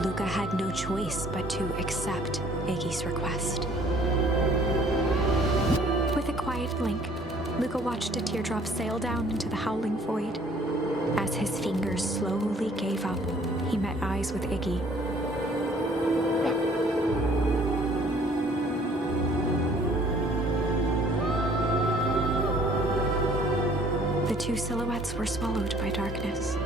Luca had no choice but to accept Iggy's request. With a quiet blink, Luca watched a teardrop sail down into the howling void. As his fingers slowly gave up, he met eyes with Iggy. The two silhouettes were swallowed by darkness.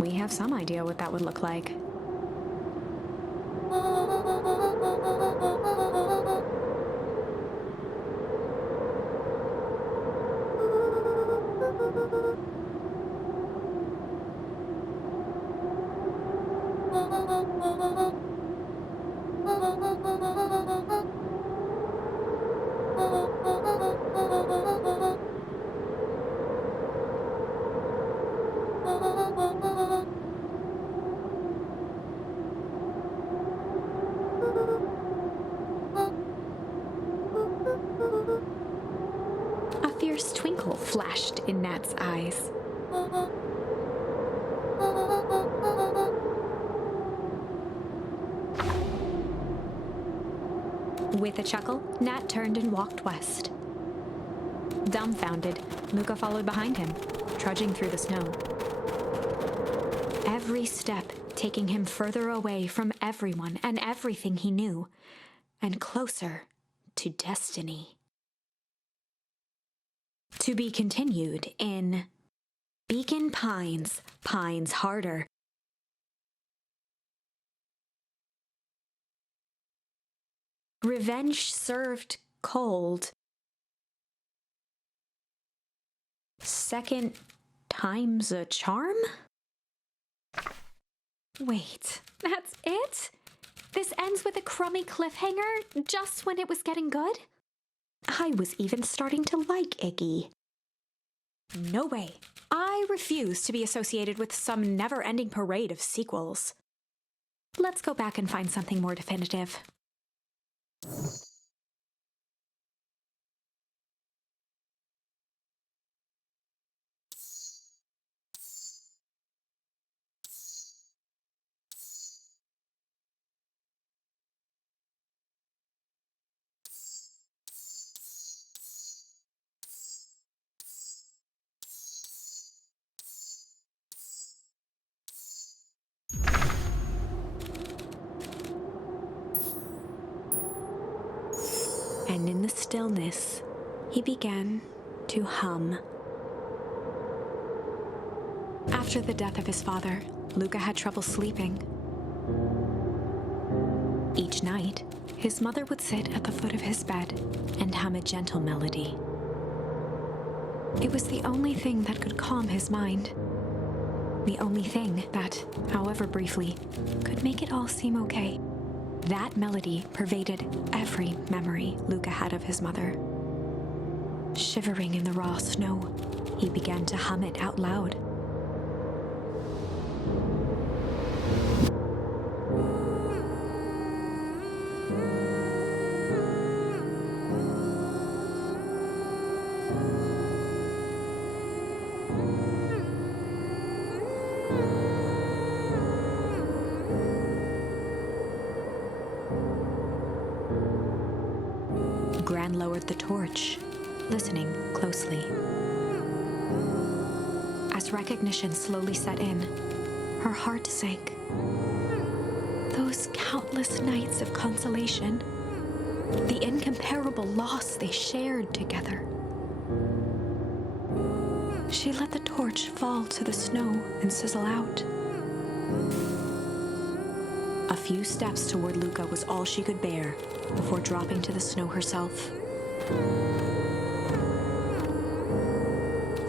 We have some idea what that would look like. sparkle flashed in Nat's eyes. With a chuckle, Nat turned and walked west. Dumbfounded, Luca followed behind him, trudging through the snow. Every step taking him further away from everyone and everything he knew, and closer to destiny. To be continued in Beacon Pines, Pines Harder. Revenge served cold. Second time's a charm? Wait, that's it? This ends with a crummy cliffhanger just when it was getting good? I was even starting to like Iggy. No way. I refuse to be associated with some never-ending parade of sequels. Let's go back and find something more definitive. And in the stillness, he began to hum. After the death of his father, Luca had trouble sleeping. Each night, his mother would sit at the foot of his bed and hum a gentle melody. It was the only thing that could calm his mind. The only thing that, however briefly, could make it all seem okay. That melody pervaded every memory Luca had of his mother. Shivering in the raw snow, he began to hum it out loud. Gran lowered the torch, listening closely. As recognition slowly set in, her heart sank. Those countless nights of consolation, the incomparable loss they shared together. She let the torch fall to the snow and sizzle out. A few steps toward Luca was all she could bear before dropping to the snow herself.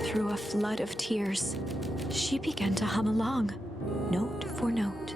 Through a flood of tears, she began to hum along, note for note.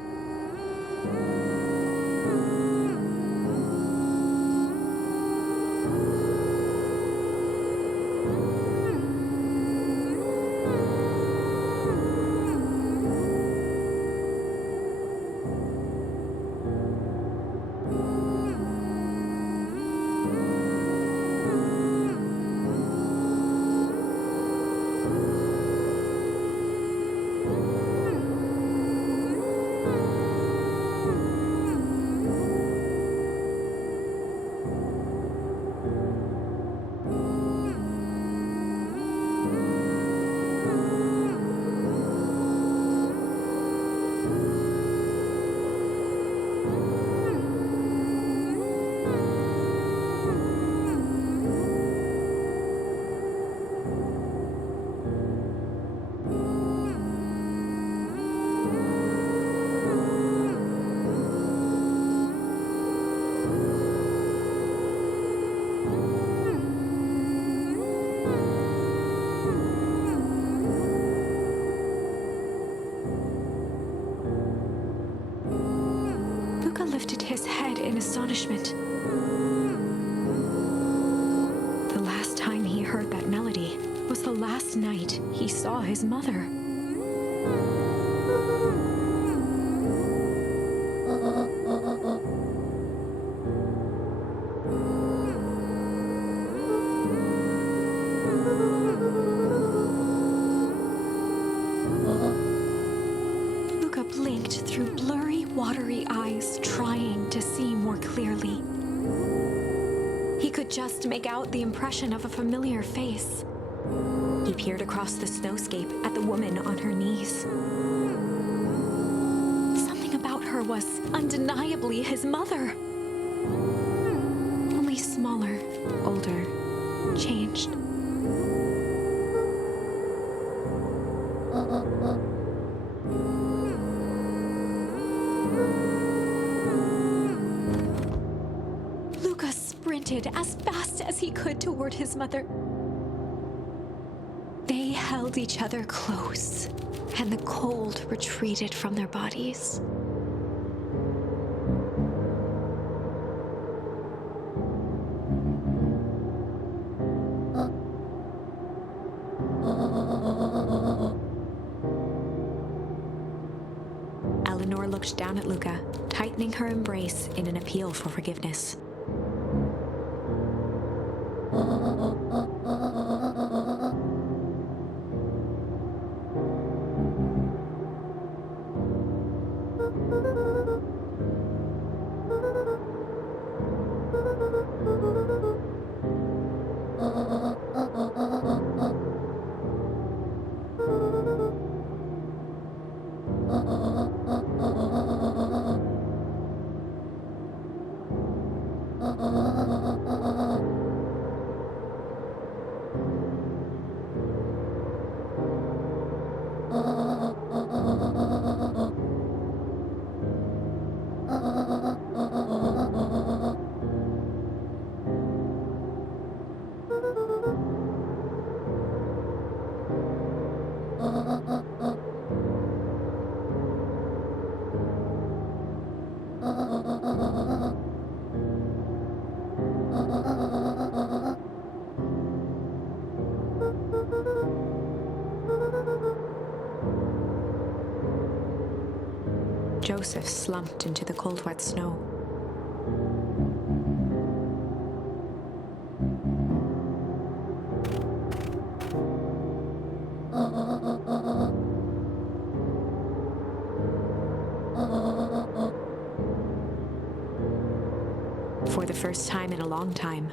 Lifted his head in astonishment. The last time he heard that melody was the last night he saw his mother. could just make out the impression of a familiar face. He peered across the snowscape at the woman on her knees. Something about her was undeniably his mother. Only smaller, older, changed. Luca sprinted as fast as he could toward his mother. They held each other close, and the cold retreated from their bodies. Eleanor looked down at Luca, tightening her embrace in an appeal for forgiveness. Joseph slumped into the cold, wet snow. For the first time in a long time,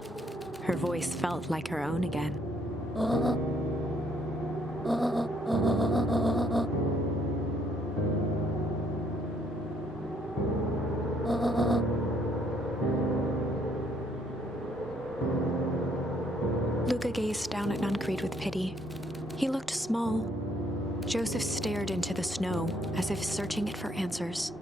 her voice felt like her own again. Luca gazed down at Nuncreed with pity. He looked small. Joseph stared into the snow as if searching it for answers.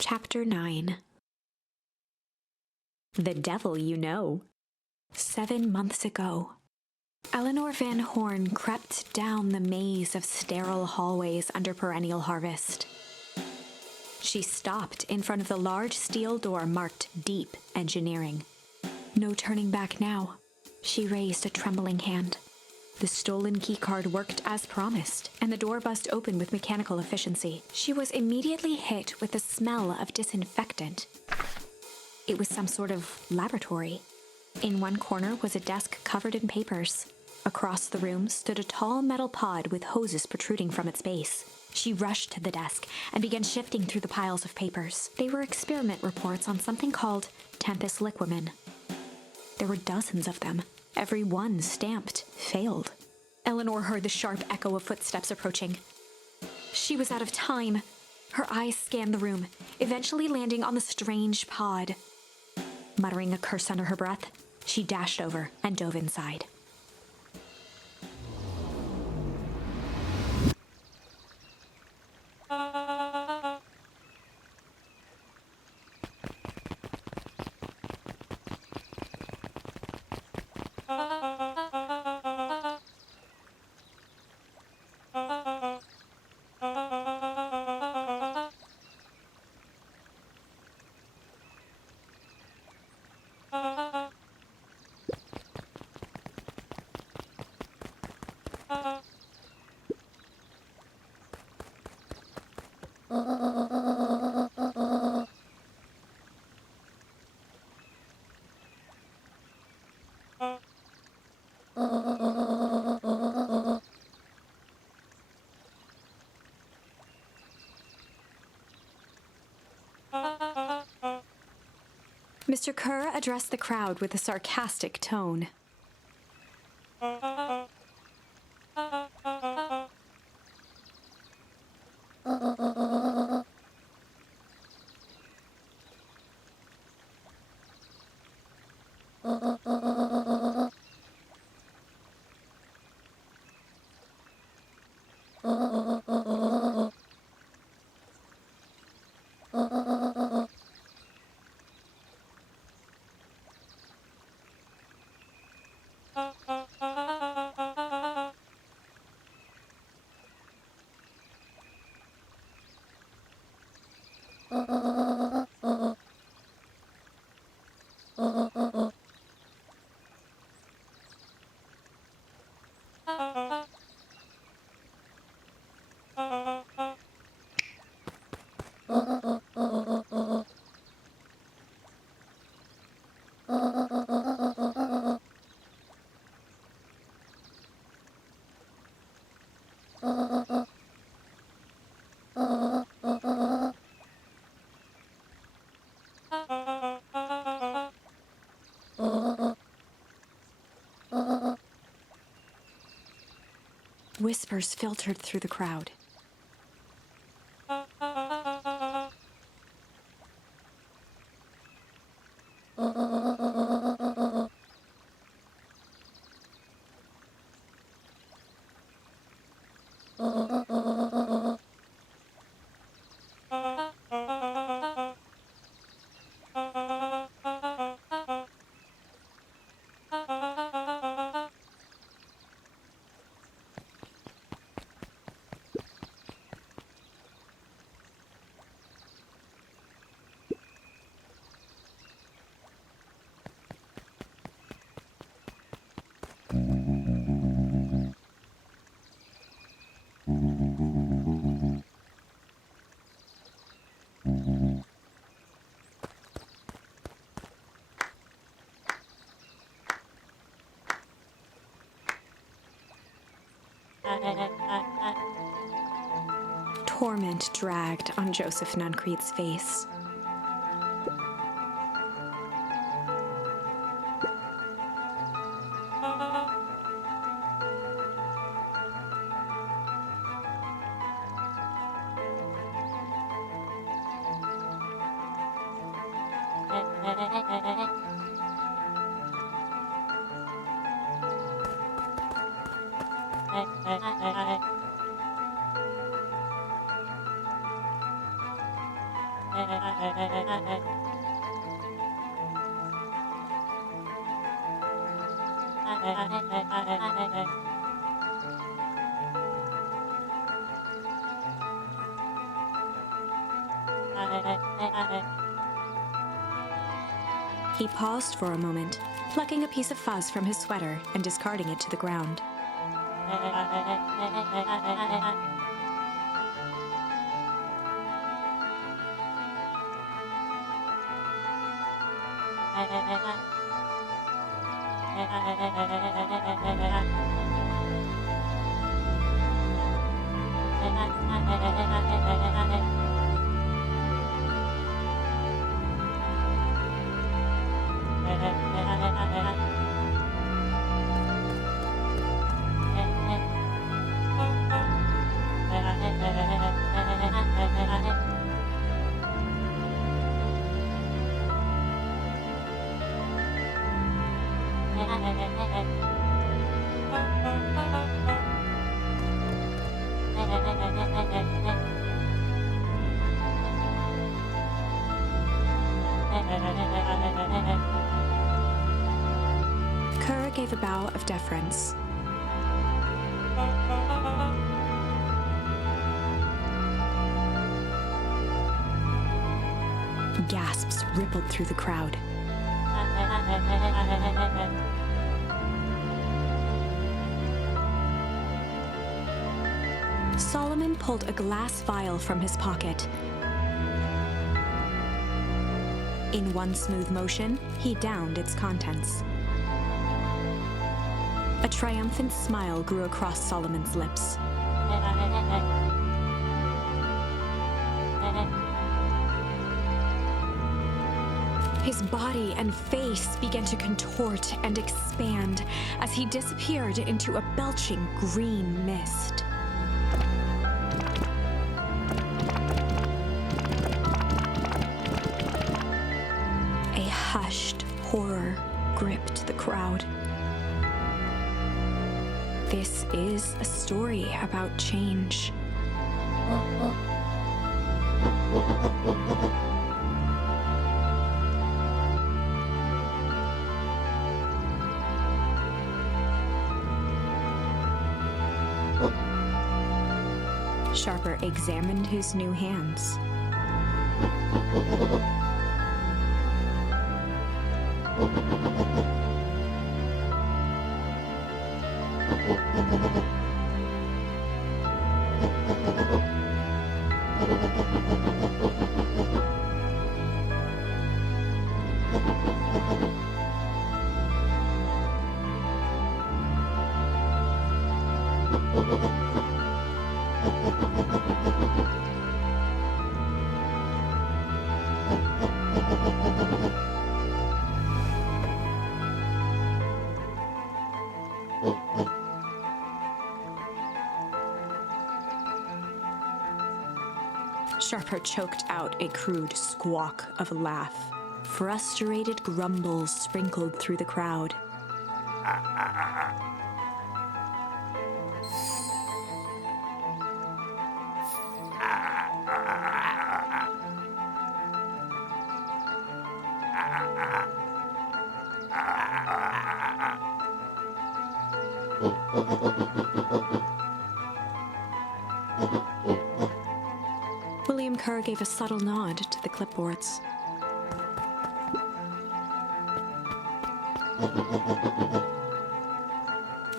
Chapter 9. The Devil You Know. 7 months ago, Eleanor Van Horn crept down the maze of sterile hallways under perennial harvest. She stopped in front of the large steel door marked Deep Engineering. No turning back now. She raised a trembling hand. The stolen keycard worked as promised, and the door buzzed open with mechanical efficiency. She was immediately hit with the smell of disinfectant. It was some sort of laboratory. In one corner was a desk covered in papers. Across the room stood a tall metal pod with hoses protruding from its base. She rushed to the desk and began shifting through the piles of papers. They were experiment reports on something called Tempus liquamen. There were dozens of them. Every one stamped failed. Eleanor heard the sharp echo of footsteps approaching. She was out of time. Her eyes scanned the room, eventually landing on the strange pod. Muttering a curse under her breath, she dashed over and dove inside. Mr. Kerr addressed the crowd with a sarcastic tone. Whispers filtered through the crowd. Torment dragged on Joseph Nuncreed's face. He paused for a moment, plucking a piece of fuzz from his sweater and discarding it to the ground. Kerr gave a bow of deference. Gasps rippled through the crowd. Solomon pulled a glass vial from his pocket. In one smooth motion, he downed its contents. A triumphant smile grew across Solomon's lips. His body and face began to contort and expand as he disappeared into a belching green mist. A hushed horror gripped the crowd. This is a story about change. Sharper examined his new hands. Sharper choked out a crude squawk of a laugh. Frustrated grumbles sprinkled through the crowd. William Kerr gave a subtle nod to the clipboards.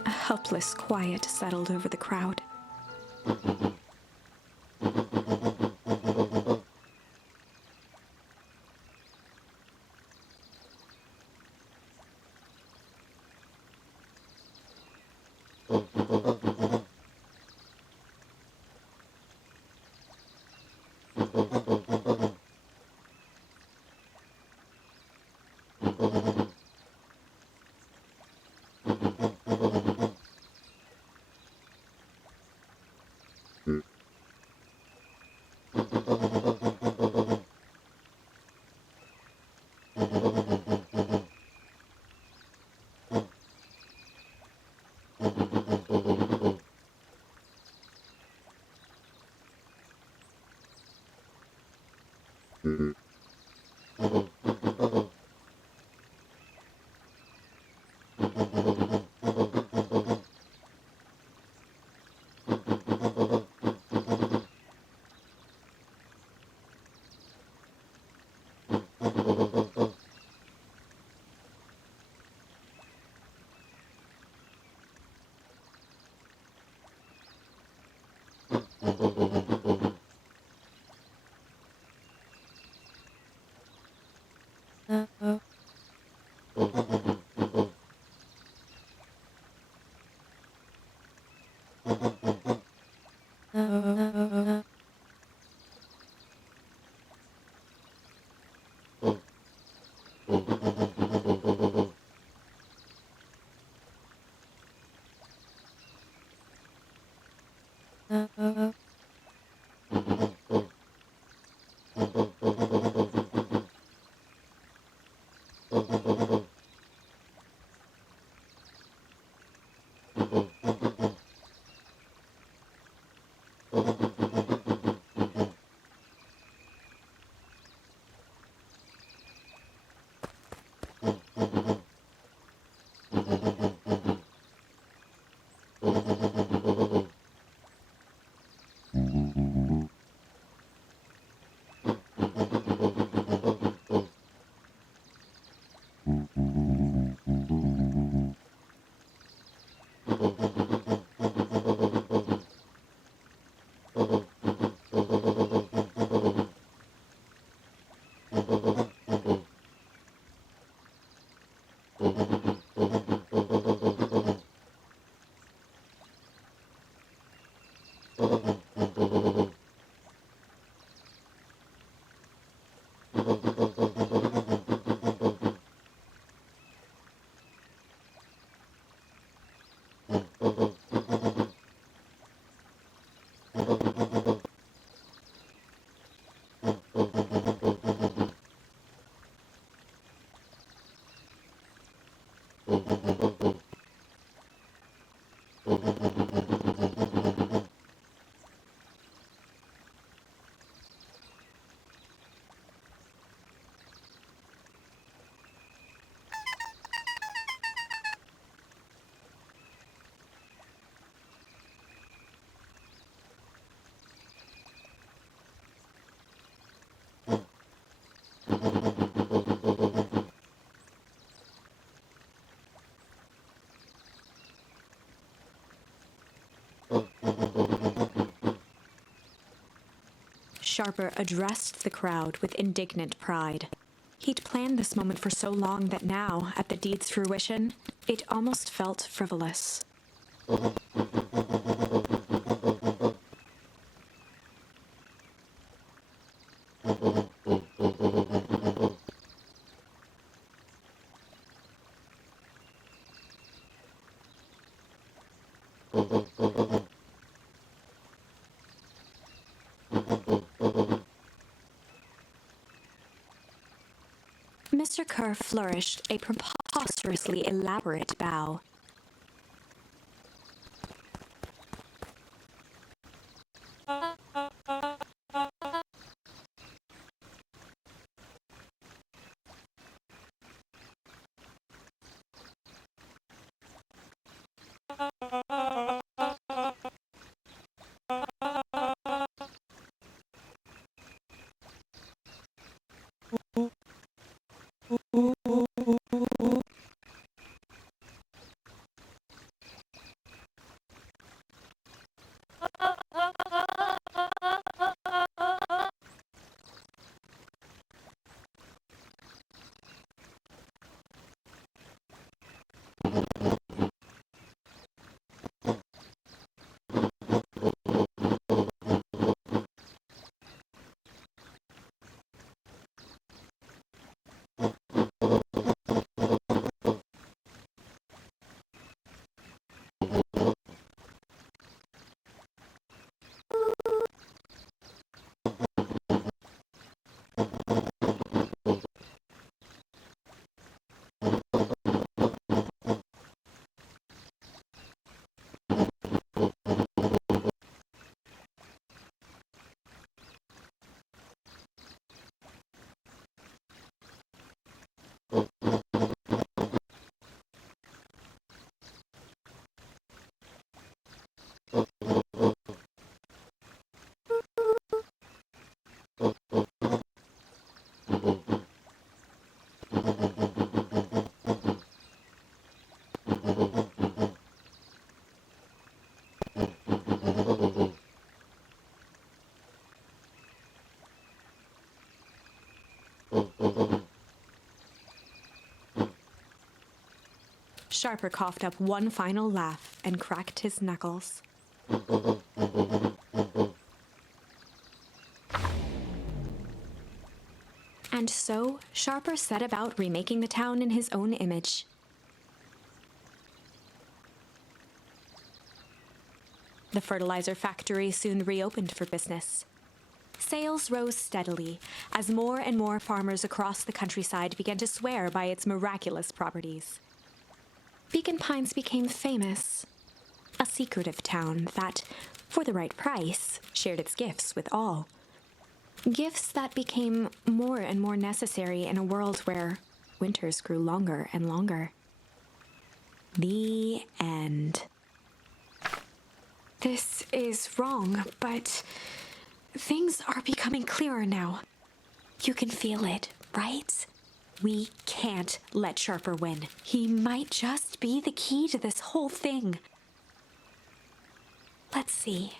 A helpless quiet settled over the crowd. Sharper addressed the crowd with indignant pride. He'd planned this moment for so long that now, at the deed's fruition, it almost felt frivolous. Mr. Kerr flourished a preposterously elaborate bow. Sharper coughed up one final laugh and cracked his knuckles. And so, Sharper set about remaking the town in his own image. The fertilizer factory soon reopened for business. Sales rose steadily as more and more farmers across the countryside began to swear by its miraculous properties. Beacon Pines became famous, a secretive town that, for the right price, shared its gifts with all. Gifts that became more and more necessary in a world where winters grew longer and longer. The end. This is wrong, but things are becoming clearer now. You can feel it, right? We can't let Sharper win. He might just be the key to this whole thing. Let's see.